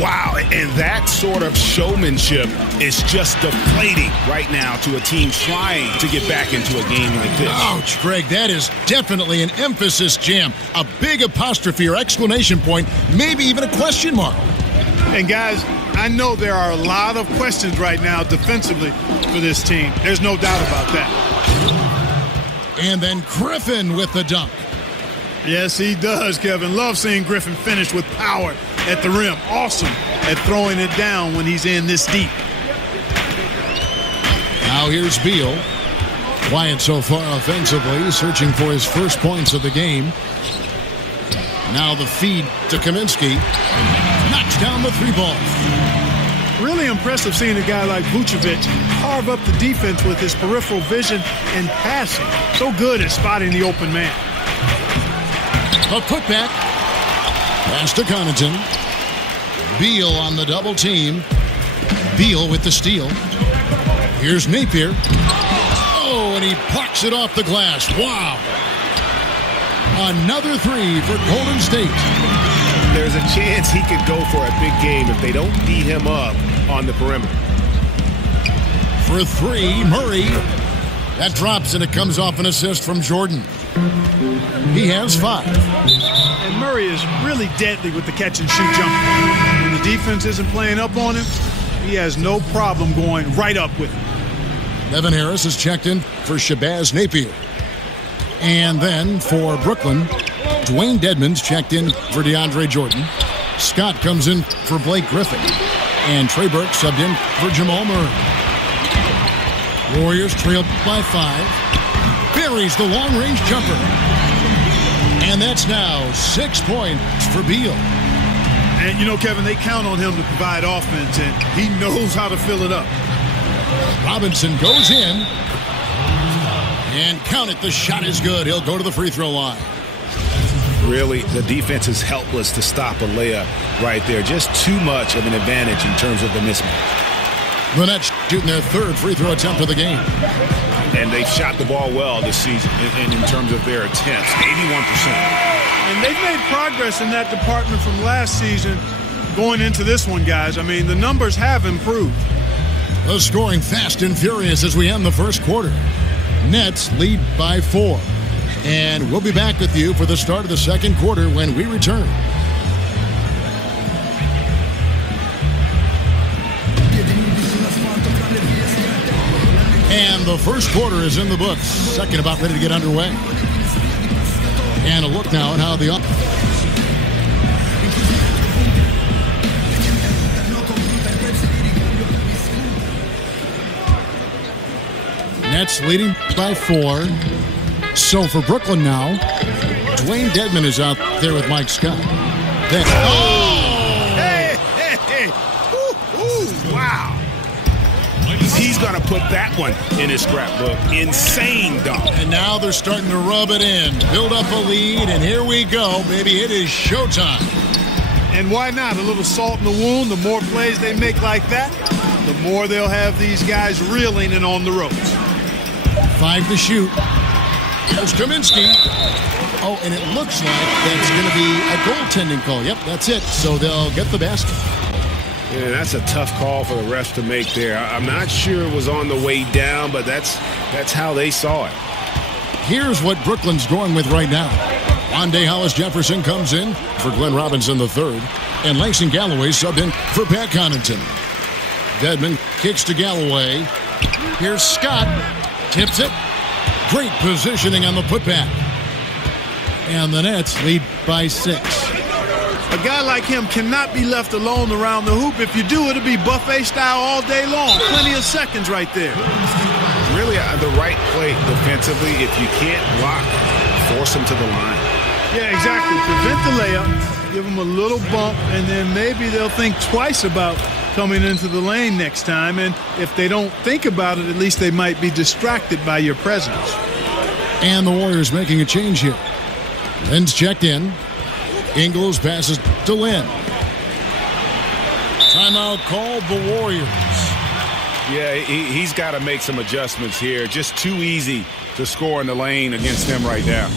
Wow, and that sort of showmanship is just deflating right now to a team trying to get back into a game like this. Ouch, Greg, that is definitely an emphasis jam. A big apostrophe or exclamation point, maybe even a question mark. And guys, I know there are a lot of questions right now defensively for this team. There's no doubt about that. And then Griffin with the dunk. Yes, he does, Kevin. Love seeing Griffin finish with power at the rim. Awesome at throwing it down when he's in this deep. Now here's Beal. Quiet so far offensively, searching for his first points of the game. Now the feed to Kaminsky. Knocks down the 3 ball. Really impressive seeing a guy like Vucevic carve up the defense with his peripheral vision and passing. So good at spotting the open man. A putback. Pass to Connaughton. Beal on the double team. Beal with the steal. Here's Napier. Oh, and he plucks it off the glass. Wow. Another 3 for Golden State. There's a chance he could go for a big game if they don't beat him up on the perimeter. For 3, Murray. That drops, and it comes off an assist from Jordan. He has 5. And Murray is really deadly with the catch-and-shoot jumper. When the defense isn't playing up on him, he has no problem going right up with him. Evan Harris is checked in for Shabazz Napier. And then for Brooklyn, Dwayne Dedmon's checked in for DeAndre Jordan. Scott comes in for Blake Griffin. And Trey Burke subbed in for Jamal Murray. Warriors trailed by 5. Buries the long-range jumper. And that's now 6 points for Beal. And, you know, Kevin, they count on him to provide offense, and he knows how to fill it up. Robinson goes in. And count it, the shot is good. He'll go to the free throw line. Really, the defense is helpless to stop a layup right there. Just too much of an advantage in terms of the mismatch. The Nets shooting their third free throw attempt of the game. And they've shot the ball well this season in terms of their attempts, 81%. And they've made progress in that department from last season going into this one, guys. I mean, the numbers have improved. The scoring fast and furious as we end the first quarter. Nets lead by 4. And we'll be back with you for the start of the second quarter when we return. And the first quarter is in the books. Second about ready to get underway. And a look now at how the Nets leading by 4. So for Brooklyn now, Dwayne Dedmon is out there with Mike Scott. Then, Hey! Ooh, wow. He's going to put that one in his scrapbook. Insane dunk. And now they're starting to rub it in, build up a lead, and here we go, baby. It is showtime. And why not? A little salt in the wound. The more plays they make like that, the more they'll have these guys reeling and on the ropes. 5 to shoot. Here's Kaminsky. Oh, and it looks like that's going to be a goaltending call. Yep, that's it. So they'll get the basket. Yeah, that's a tough call for the refs to make there. I'm not sure it was on the way down, but that's how they saw it. Here's what Brooklyn's going with right now. Wande Hollis-Jefferson comes in for Glenn Robinson III, and Langston Galloway subbed in for Pat Connaughton. Dedmon kicks to Galloway. Here's Scott. Tips it. Great positioning on the putback. And the Nets lead by 6. A guy like him cannot be left alone around the hoop. If you do, it'll be buffet style all day long. Plenty of seconds right there. Really the right play defensively. If you can't block, force him to the line. Yeah, exactly. Prevent the layup, give them a little bump, and then maybe they'll think twice about coming into the lane next time. And if they don't think about it, at least they might be distracted by your presence. And the Warriors making a change here. Lynn's checked in. Ingles passes to Lynn. Timeout called the Warriors. Yeah, he's got to make some adjustments here. Just too easy to score in the lane against them right now.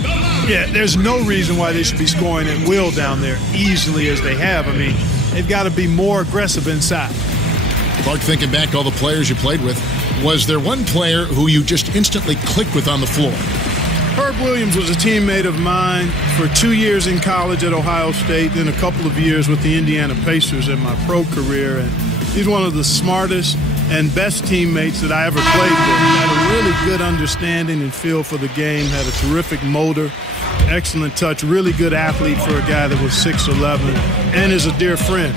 Yeah, there's no reason why they should be scoring at will down there easily as they have. I mean, they've got to be more aggressive inside. Clark, thinking back to all the players you played with, was there one player who you just instantly clicked with on the floor? Herb Williams was a teammate of mine for 2 years in college at Ohio State, then a couple of years with the Indiana Pacers in my pro career. And he's one of the smartest and best teammates that I ever played with. Had a really good understanding and feel for the game, had a terrific motor, excellent touch, really good athlete for a guy that was 6'11", and is a dear friend.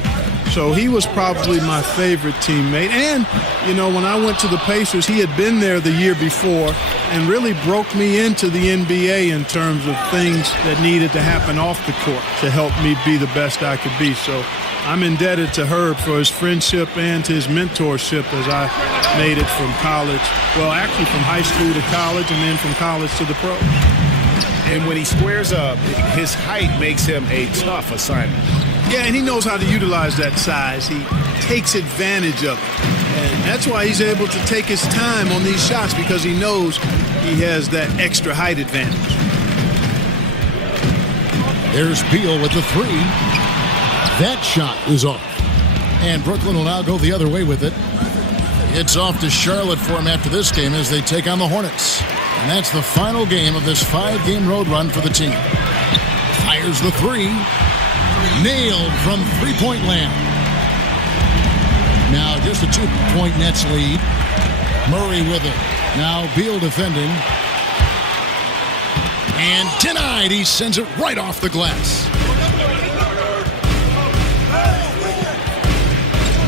So he was probably my favorite teammate. And, you know, when I went to the Pacers, he had been there the year before and really broke me into the NBA in terms of things that needed to happen off the court to help me be the best I could be. So I'm indebted to Herb for his friendship and his mentorship as I made it from college. Well, actually from high school to college and then from college to the pro. And when he squares up, his height makes him a tough assignment. Yeah, and he knows how to utilize that size. He takes advantage of it. And that's why he's able to take his time on these shots, because he knows he has that extra height advantage. There's Beal with the 3. That shot is off. And Brooklyn will now go the other way with it. It's off to Charlotte for him after this game as they take on the Hornets. And that's the final game of this 5-game road run for the team. Fires the 3. Nailed from three-point land. Now just a 2-point Nets lead. Murray with it. Now Beal defending. And denied. He sends it right off the glass.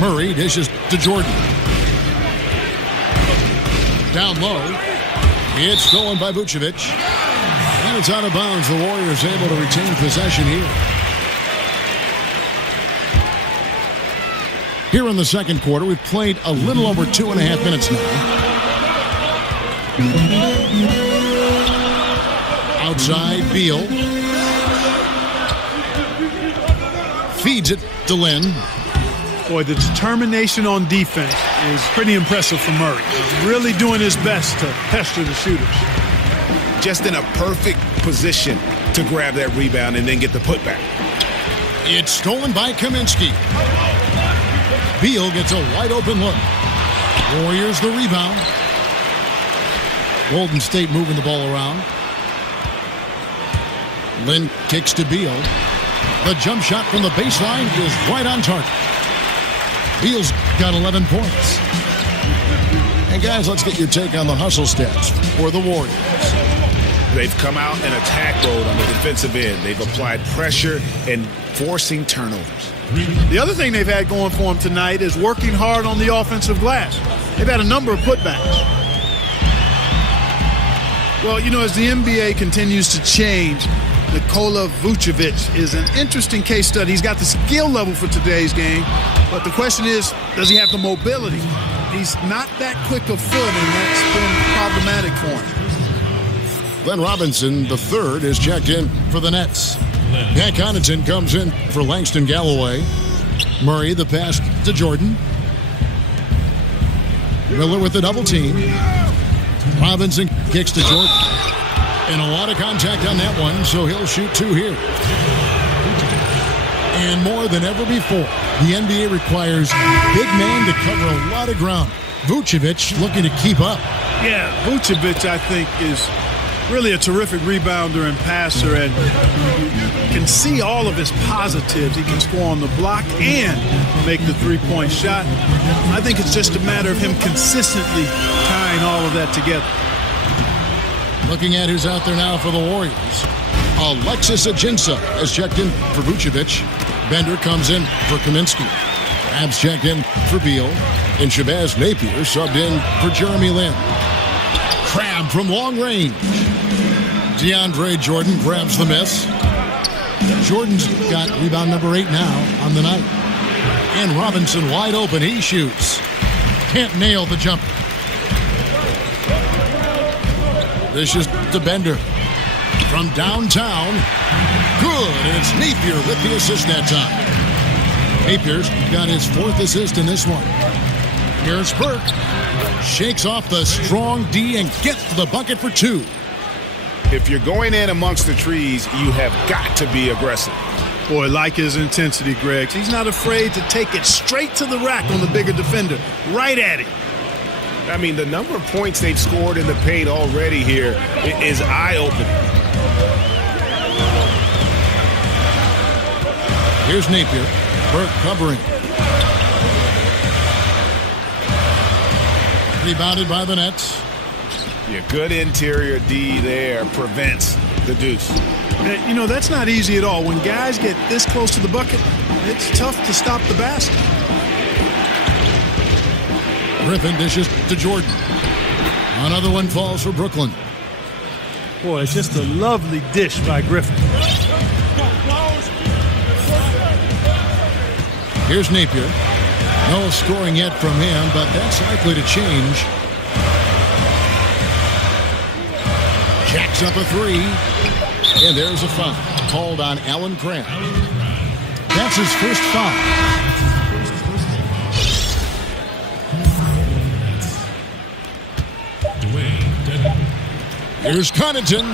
Murray dishes to Jordan. Down low. It's stolen by Vucevic. And it's out of bounds. The Warriors able to retain possession here. Here in the second quarter, we've played a little over 2.5 minutes now. Outside, Beal. Feeds it to Lynn. Boy, the determination on defense. is pretty impressive for Murray. Really doing his best to pester the shooters. Just in a perfect position to grab that rebound and then get the putback. It's stolen by Kaminsky. Beal gets a wide open look. Warriors the rebound. Golden State moving the ball around. Lynn kicks to Beal. The jump shot from the baseline is right on target. Beal's got 11 points. And guys, let's get your take on the hustle stats for the Warriors. They've come out in attack mode on the defensive end. They've applied pressure and forcing turnovers. The other thing they've had going for them tonight is working hard on the offensive glass. They've had a number of putbacks. Well, you know, as the NBA continues to change, Nikola Vucevic is an interesting case study. He's got the skill level for today's game, but the question is, does he have the mobility? He's not that quick of foot, and that's been problematic for him. Glenn Robinson, the third, is checked in for the Nets. Pat Connaughton comes in for Langston Galloway. Murray, the pass to Jordan. Miller with the double team. Robinson kicks to Jordan. And a lot of contact on that one, so he'll shoot two here. And more than ever before, the NBA requires big man to cover a lot of ground. Vucevic looking to keep up. Yeah, Vucevic, I think, is really a terrific rebounder and passer, and you can see all of his positives. He can score on the block and make the three-point shot. I think it's just a matter of him consistently tying all of that together. Looking at who's out there now for the Warriors. Alexis Ajinça has checked in for Vucevic. Bender comes in for Kaminsky. Abs checked in for Beal. And Shabazz Napier subbed in for Jeremy Lin. Crab from long range. DeAndre Jordan grabs the miss. Jordan's got rebound number 8 now on the night. And Robinson wide open. He shoots. Can't nail the jumper. This is to Bender. From downtown. Good. And it's Napier with the assist that time. Napier's got his 4th assist in this one. Here's Burke. Shakes off the strong D and gets the bucket for 2. If you're going in amongst the trees, you have got to be aggressive. Boy, like his intensity, Greg. He's not afraid to take it straight to the rack on the bigger defender. Right at it. I mean, the number of points they've scored in the paint already here is eye-opening. Here's Napier. Burke covering. Rebounded by the Nets. Yeah, good interior D there prevents the deuce. You know, that's not easy at all. When guys get this close to the bucket, it's tough to stop the basket. Griffin dishes to Jordan. Another one falls for Brooklyn. Boy, it's just a lovely dish by Griffin. Here's Napier. No scoring yet from him, but that's likely to change. Jacks up a 3. And there's a foul called on Alan Cram. That's his first foul. Here's Connaughton.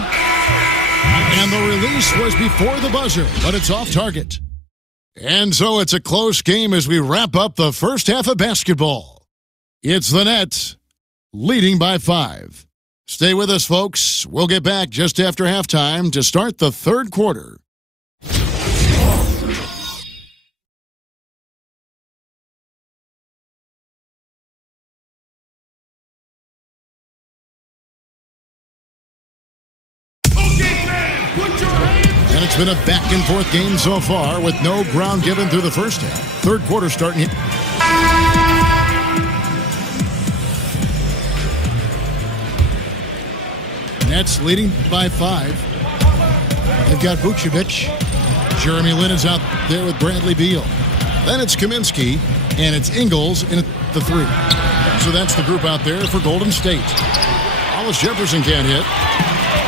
And the release was before the buzzer, but it's off target. And so it's a close game as we wrap up the first half of basketball. It's the Nets leading by 5. Stay with us, folks. We'll get back just after halftime to start the third quarter. And it's been a back-and-forth game so far with no ground given through the first half. Third quarter starting here. Nets leading by 5. They've got Vucevic. Jeremy Lin is out there with Bradley Beal. Then it's Kaminsky, and it's Ingles in the 3. So that's the group out there for Golden State. Hollis Jefferson can't hit.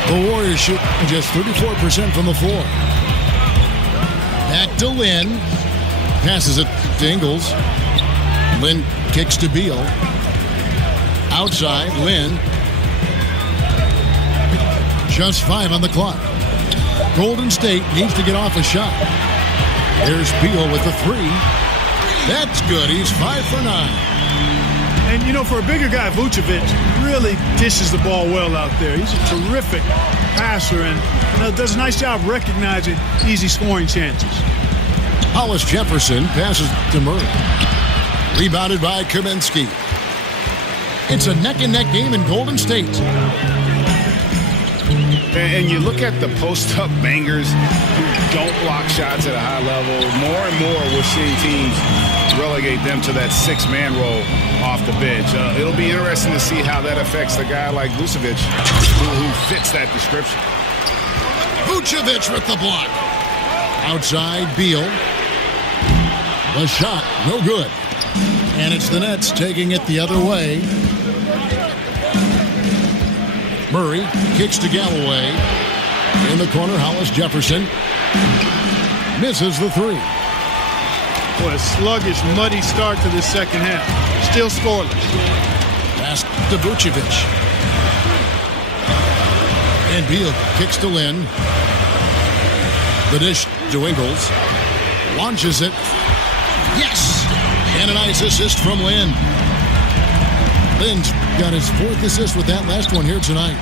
The Warriors shoot just 34% from the floor. Back to Lin. Passes it to Ingles. Lin kicks to Beal. Outside, Lynn. Just 5 on the clock. Golden State needs to get off a shot. There's Beal with the 3. That's good. He's 5 for 9. And, you know, for a bigger guy, Vucevic really dishes the ball well out there. He's a terrific passer and does a nice job recognizing easy scoring chances. Hollis Jefferson passes to Murray. Rebounded by Kaminsky. It's a neck-and-neck game in Golden State. And you look at the post-up bangers who don't block shots at a high level. More and more we're seeing teams relegate them to that 6-man role off the bench. It'll be interesting to see how that affects a guy like Vucevic who fits that description. Vucevic with the block. Outside, Beal. The shot, no good. And it's the Nets taking it the other way. Murray kicks to Galloway. In the corner, Hollis Jefferson misses the 3. Boy, a sluggish, muddy start to the second half. Still scoreless. Pass to Vucevic. And Beal kicks to Lynn. The dish to Ingles. Launches it. Yes! And a nice assist from Lynn. Lynn's got his 4th assist with that last one here tonight.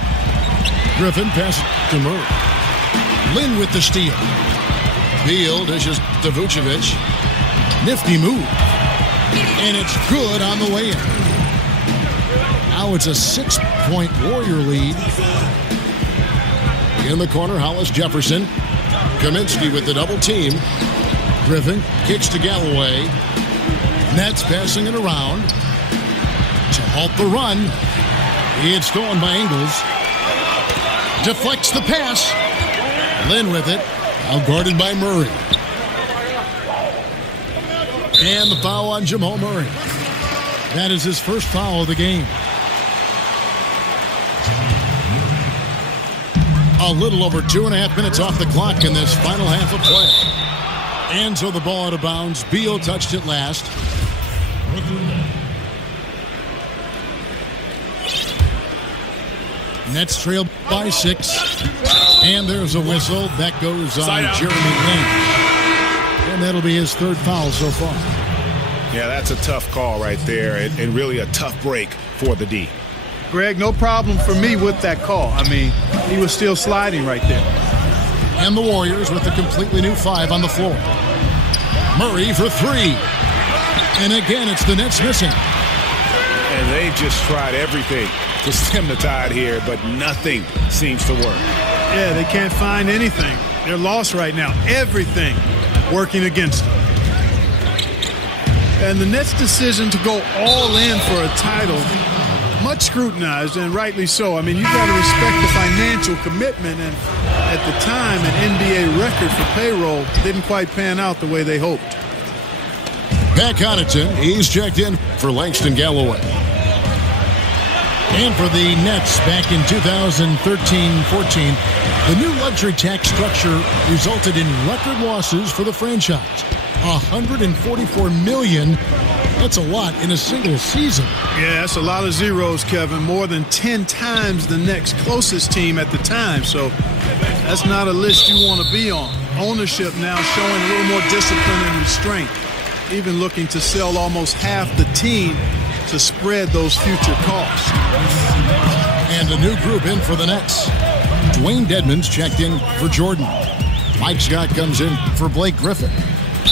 Griffin passes to Murray. Lynn with the steal. Beal dishes to Vucevic. Nifty move. And it's good on the way in. Now it's a 6-point Warrior lead. In the corner, Hollis Jefferson. Kaminsky with the double team. Griffin kicks to Galloway. Nets passing it around. To halt the run. It's stolen by Ingles. Deflects the pass. Lynn with it. Now guarded by Murray. And the foul on Jamal Murray. That is his first foul of the game. A little over 2.5 minutes off the clock in this final half of play. And so the ball out of bounds. Beal touched it last. Nets trail by 6. And there's a whistle. That goes on Jeremy Lin. And that'll be his 3rd foul so far. Yeah, that's a tough call right there, and really a tough break for the D. Greg, no problem for me with that call. I mean, he was still sliding right there. And the Warriors with a completely new 5 on the floor. Murray for 3. And again, it's the Nets missing. And they've just tried everything to stem the tide here, but nothing seems to work. Yeah, they can't find anything. They're lost right now. Everything working against them. And the Nets' decision to go all in for a title, much scrutinized, and rightly so. I mean, you got to respect the financial commitment, and at the time, an NBA record for payroll didn't quite pan out the way they hoped. Pat Connaughton, he's checked in for Langston Galloway. And for the Nets back in 2013-14, the new luxury tax structure resulted in record losses for the franchise. $144 million. That's a lot in a single season. Yeah, that's a lot of zeros, Kevin. More than 10 times the next closest team at the time. So that's not a list you want to be on. Ownership now showing a little more discipline and restraint. Even looking to sell almost half the team to spread those future costs. And a new group in for the Nets. Dwayne Dedmon's checked in for Jordan. Mike Scott comes in for Blake Griffin.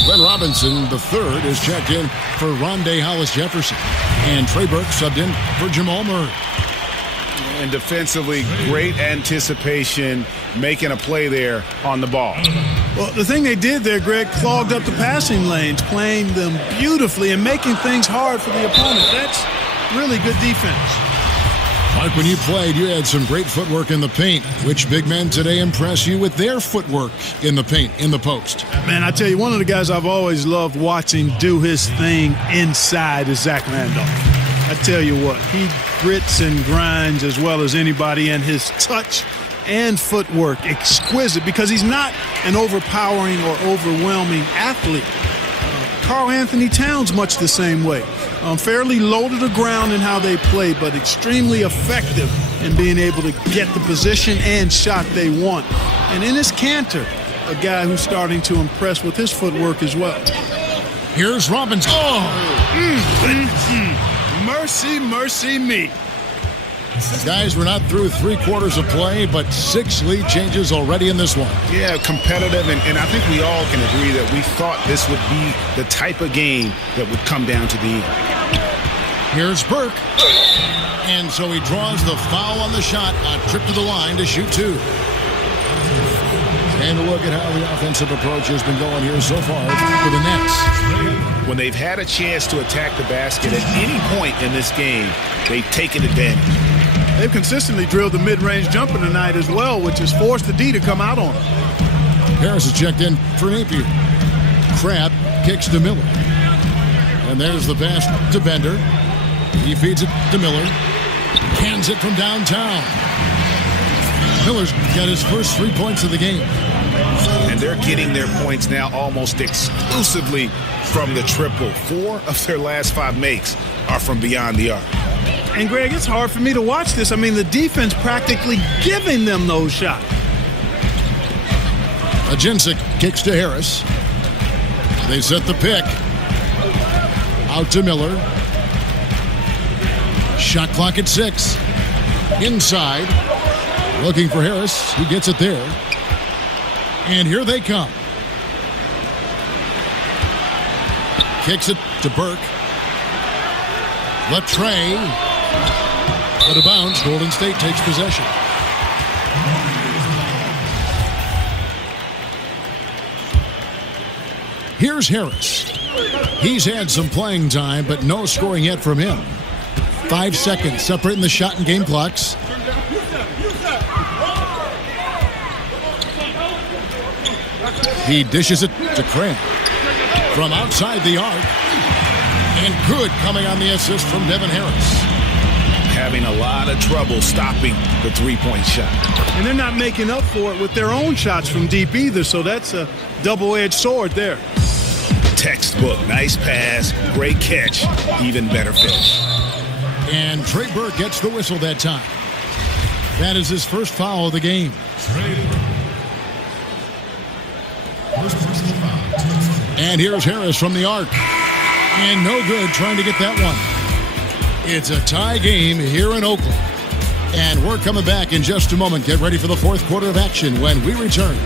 Glenn Robinson III is checked in for Rondé Hollis Jefferson. And Trey Burke subbed in for Jamal Murray. And defensively, great anticipation, making a play there on the ball. Well, the thing they did there, Greg, clogged up the passing lanes, playing them beautifully and making things hard for the opponent. That's really good defense. Mark, when you played, you had some great footwork in the paint. Which big men today impress you with their footwork in the paint, in the post? Man, I tell you, one of the guys I've always loved watching do his thing inside is Zach Randolph. I tell you what, he grits and grinds as well as anybody, and his touch and footwork exquisite because he's not an overpowering or overwhelming athlete. Karl Anthony Towns much the same way. Fairly low to the ground in how they play, but extremely effective in being able to get the position and shot they want. And Enes Kanter, a guy who's starting to impress with his footwork as well. Here's Robinson. Mercy, mercy me. Guys, we're not through 3/4 of play, but 6 lead changes already in this one. Yeah, competitive, and I think we all can agree that we thought this would be the type of game that would come down to the end. Here's Burke. And so he draws the foul on the shot, a trip to the line to shoot 2. And a look at how the offensive approach has been going here so far for the Nets. When they've had a chance to attack the basket at any point in this game, they've taken advantage. They've consistently drilled the mid-range jumper tonight as well, which has forced the D to come out on them. Harris is checked in for Napier. Crab kicks to Miller. And there's the pass to Bender. He feeds it to Miller. Cans it from downtown. Miller's got his first 3 points of the game. And they're getting their points now almost exclusively from the triple. 4 of their last 5 makes are from beyond the arc. And, Greg, it's hard for me to watch this. I mean, the defense practically giving them those shots. Ajincic kicks to Harris. They set the pick. Out to Miller. Shot clock at 6. Inside. Looking for Harris. He gets it there. And here they come. Kicks it to Burke. Latrey. Out of bounds. Golden State takes possession. Here's Harris. He's had some playing time, but no scoring yet from him. 5 seconds separating the shot and game clocks. He dishes it to Cram from outside the arc. And good coming on the assist from Devin Harris. Having a lot of trouble stopping the three-point shot. And they're not making up for it with their own shots from deep either, so that's a double-edged sword there. Textbook. Nice pass. Great catch. Even better finish. And Trey Burke gets the whistle that time. That is his first foul of the game. And here's Harris from the arc. And no good trying to get that one. It's a tie game here in Oakland. And we're coming back in just a moment. Get ready for the 4th quarter of action when we return.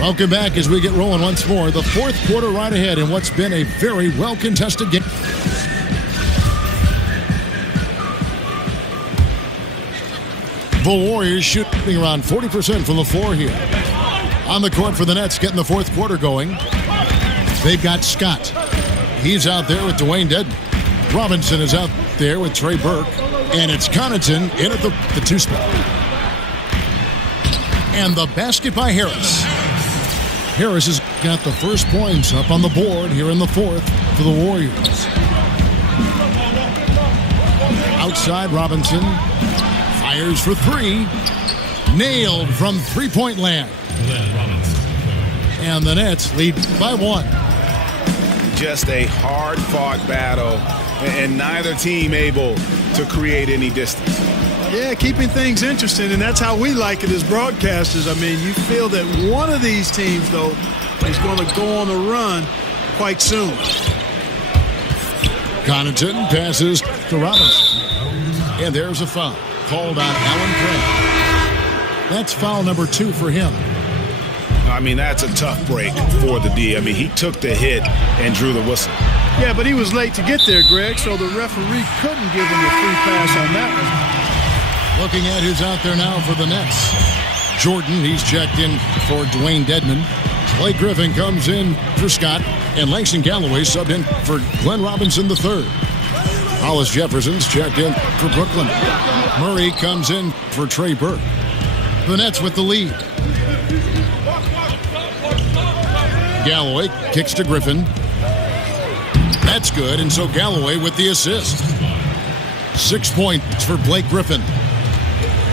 Welcome back as we get rolling once more. The 4th quarter right ahead in what's been a very well-contested game. The Warriors shooting around 40% from the floor here. On the court for the Nets, getting the 4th quarter going. They've got Scott. He's out there with Dwayne Dedmon. Robinson is out there with Trey Burke. And it's Connaughton in at the 2 spot. And the basket by Harris. Harris has got the first points up on the board here in the 4th for the Warriors. Outside Robinson. Fires for 3. Nailed from three-point land. And the Nets lead by 1. Just a hard-fought battle, and neither team able to create any distance. Yeah, keeping things interesting, and that's how we like it as broadcasters. I mean, you feel that one of these teams, though, is going to go on a run quite soon. Connaughton passes to Robinson. And there's a foul called on Allen Craig. That's foul number 2 for him. I mean, that's a tough break for the D. I mean, he took the hit and drew the whistle. Yeah, but he was late to get there, Greg, so the referee couldn't give him a free pass on that one. Looking at who's out there now for the Nets. Jordan, he's checked in for Dwayne Dedmon. Blake Griffin comes in for Scott. And Langston Galloway subbed in for Glenn Robinson III. Hollis Jefferson's checked in for Brooklyn. Murray comes in for Trey Burke. The Nets with the lead. Galloway kicks to Griffin. That's good, and so Galloway with the assist. 6 points for Blake Griffin.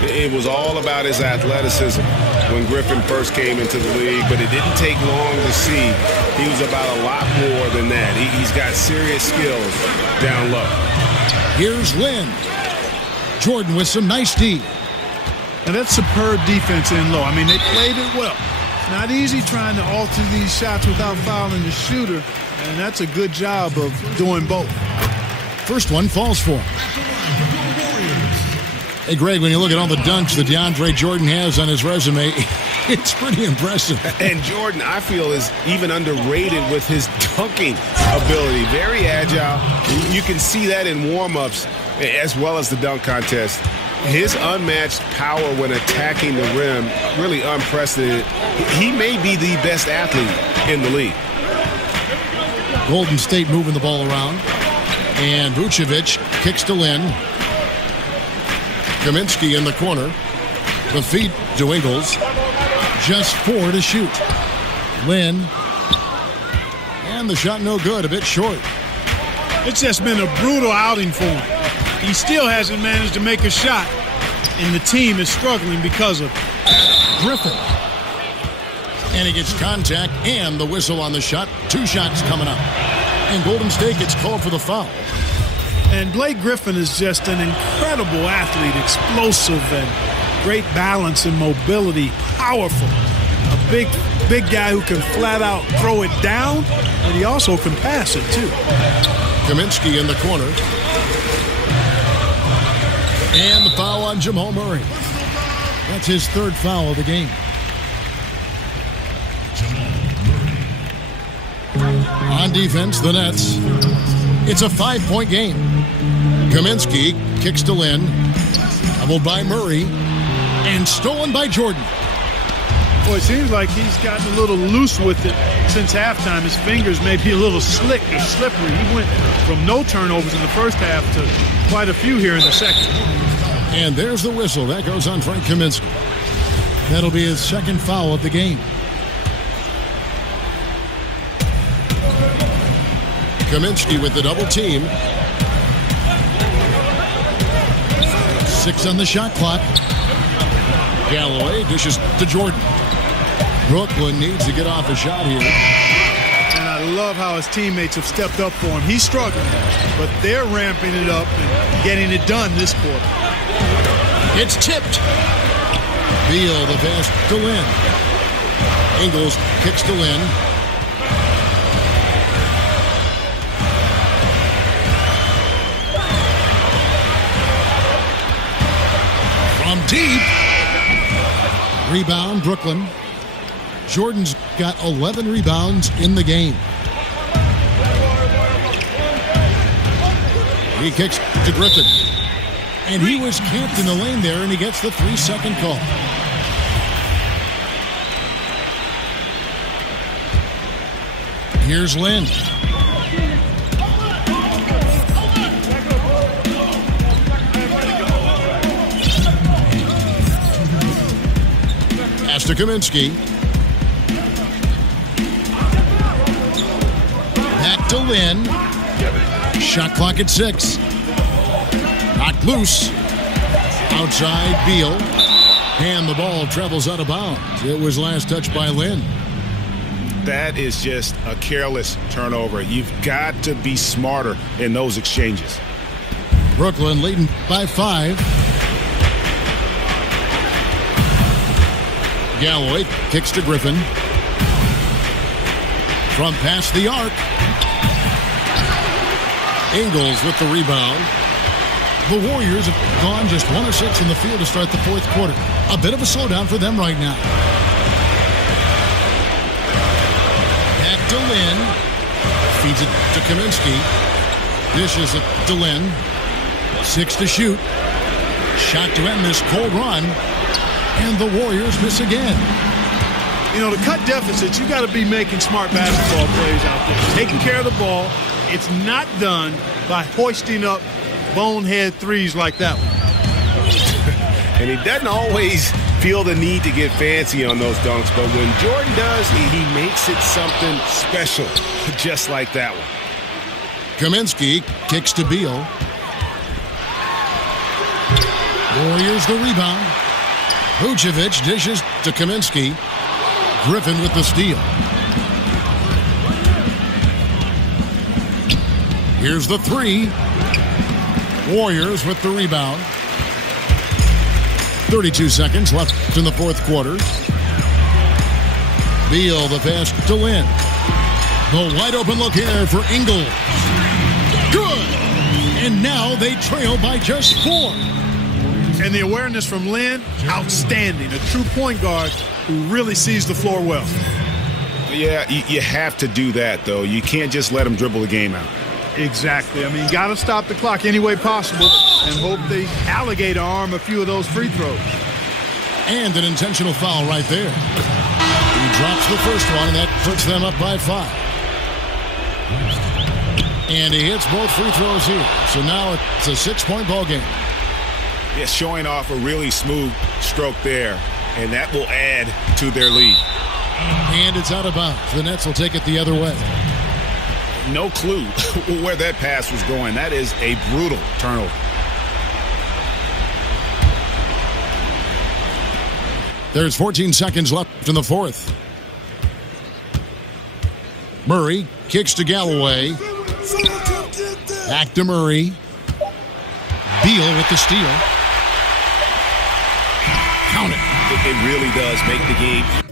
It was all about his athleticism. when Griffin first came into the league, but it didn't take long to see he was about a lot more than that. He's got serious skills down low. Here's Lynn. Jordan with some nice D. And that's superb defense in low. I mean, they played it well. It's not easy trying to alter these shots without fouling the shooter, and that's a good job of doing both. First one falls for him. Hey, Greg, when you look at all the dunks that DeAndre Jordan has on his resume, it's pretty impressive. And Jordan, I feel, is even underrated with his dunking ability. Very agile. You can see that in warm-ups as well as the dunk contest. His unmatched power when attacking the rim, really unprecedented. He may be the best athlete in the league. Golden State moving the ball around. And Vucevic kicks to Lynn. Kaminsky in the corner. The feed to Ingles. Just 4 to shoot. Lynn. And the shot no good, a bit short. It's just been a brutal outing for him. He still hasn't managed to make a shot, and the team is struggling because of Griffin. And he gets contact and the whistle on the shot. 2 shots coming up. And Golden State gets called for the foul. And Blake Griffin is just an incredible athlete, explosive and great balance and mobility, powerful. A big guy who can flat out throw it down, but he also can pass it too. Kaminsky in the corner. And the foul on Jamal Murray. That's his 3rd foul of the game. On defense, the Nets. It's a 5-point game. Kaminsky kicks to Lynn. Doubled by Murray. And stolen by Jordan. Boy, it seems like he's gotten a little loose with it since halftime. His fingers may be a little slick or slippery. He went from no turnovers in the first half to quite a few here in the second. And there's the whistle. That goes on Frank Kaminsky. That'll be his 2nd foul of the game. Kaminsky with the double team. 6 on the shot clock. Galloway dishes to Jordan. Brooklyn needs to get off a shot here. And I love how his teammates have stepped up for him. He's struggling, but they're ramping it up and getting it done this quarter. It's tipped. Beal the pass to Lynn. Ingles kicks to Lynn. From deep. Rebound, Brooklyn. Jordan's got 11 rebounds in the game. He kicks to Griffin. And he was camped in the lane there, and he gets the 3-second call. Here's Lynn. Pass to Kaminsky. Back to Lynn. Shot clock at 6. Knocked loose. Outside Beal. And the ball travels out of bounds. It was last touched by Lynn. That is just a careless turnover. You've got to be smarter in those exchanges. Brooklyn leading by 5. Galloway kicks to Griffin. From past the arc. Ingles with the rebound. The Warriors have gone just 1 of 6 in the field to start the 4th quarter. A bit of a slowdown for them right now. Back to Lynn. Feeds it to Kaminsky. Dishes it to Lynn. 6 to shoot. Shot to end this cold run. And the Warriors miss again. You know, to cut deficits, you got to be making smart basketball plays out there. Taking care of the ball. It's not done by hoisting up bonehead threes like that one. And he doesn't always feel the need to get fancy on those dunks, but when Jordan does, he makes it something special, just like that one. Kaminsky kicks to Beal. Warriors the rebound. Vucevic dishes to Kaminsky. Griffin with the steal. Here's the three. Warriors with the rebound. 32 seconds left in the fourth quarter. Beal the pass to Lynn. The wide open look here for Ingles. Good! And now they trail by just 4. And the awareness from Lynn, outstanding. A true point guard who really sees the floor well. Yeah, you have to do that, though. You can't just let him dribble the game out. Exactly. I mean, you got to stop the clock any way possible and hope they alligator arm a few of those free throws. And an intentional foul right there. He drops the first one, and that puts them up by 5. And he hits both free throws here. So now it's a 6-point ball game. Yeah, showing off a really smooth stroke there, and that will add to their lead. And it's out of bounds. The Nets will take it the other way. No clue where that pass was going. That is a brutal turnover. There's 14 seconds left in the fourth. Murray kicks to Galloway. Back to Murray. Beal with the steal. Count it. It really does make the game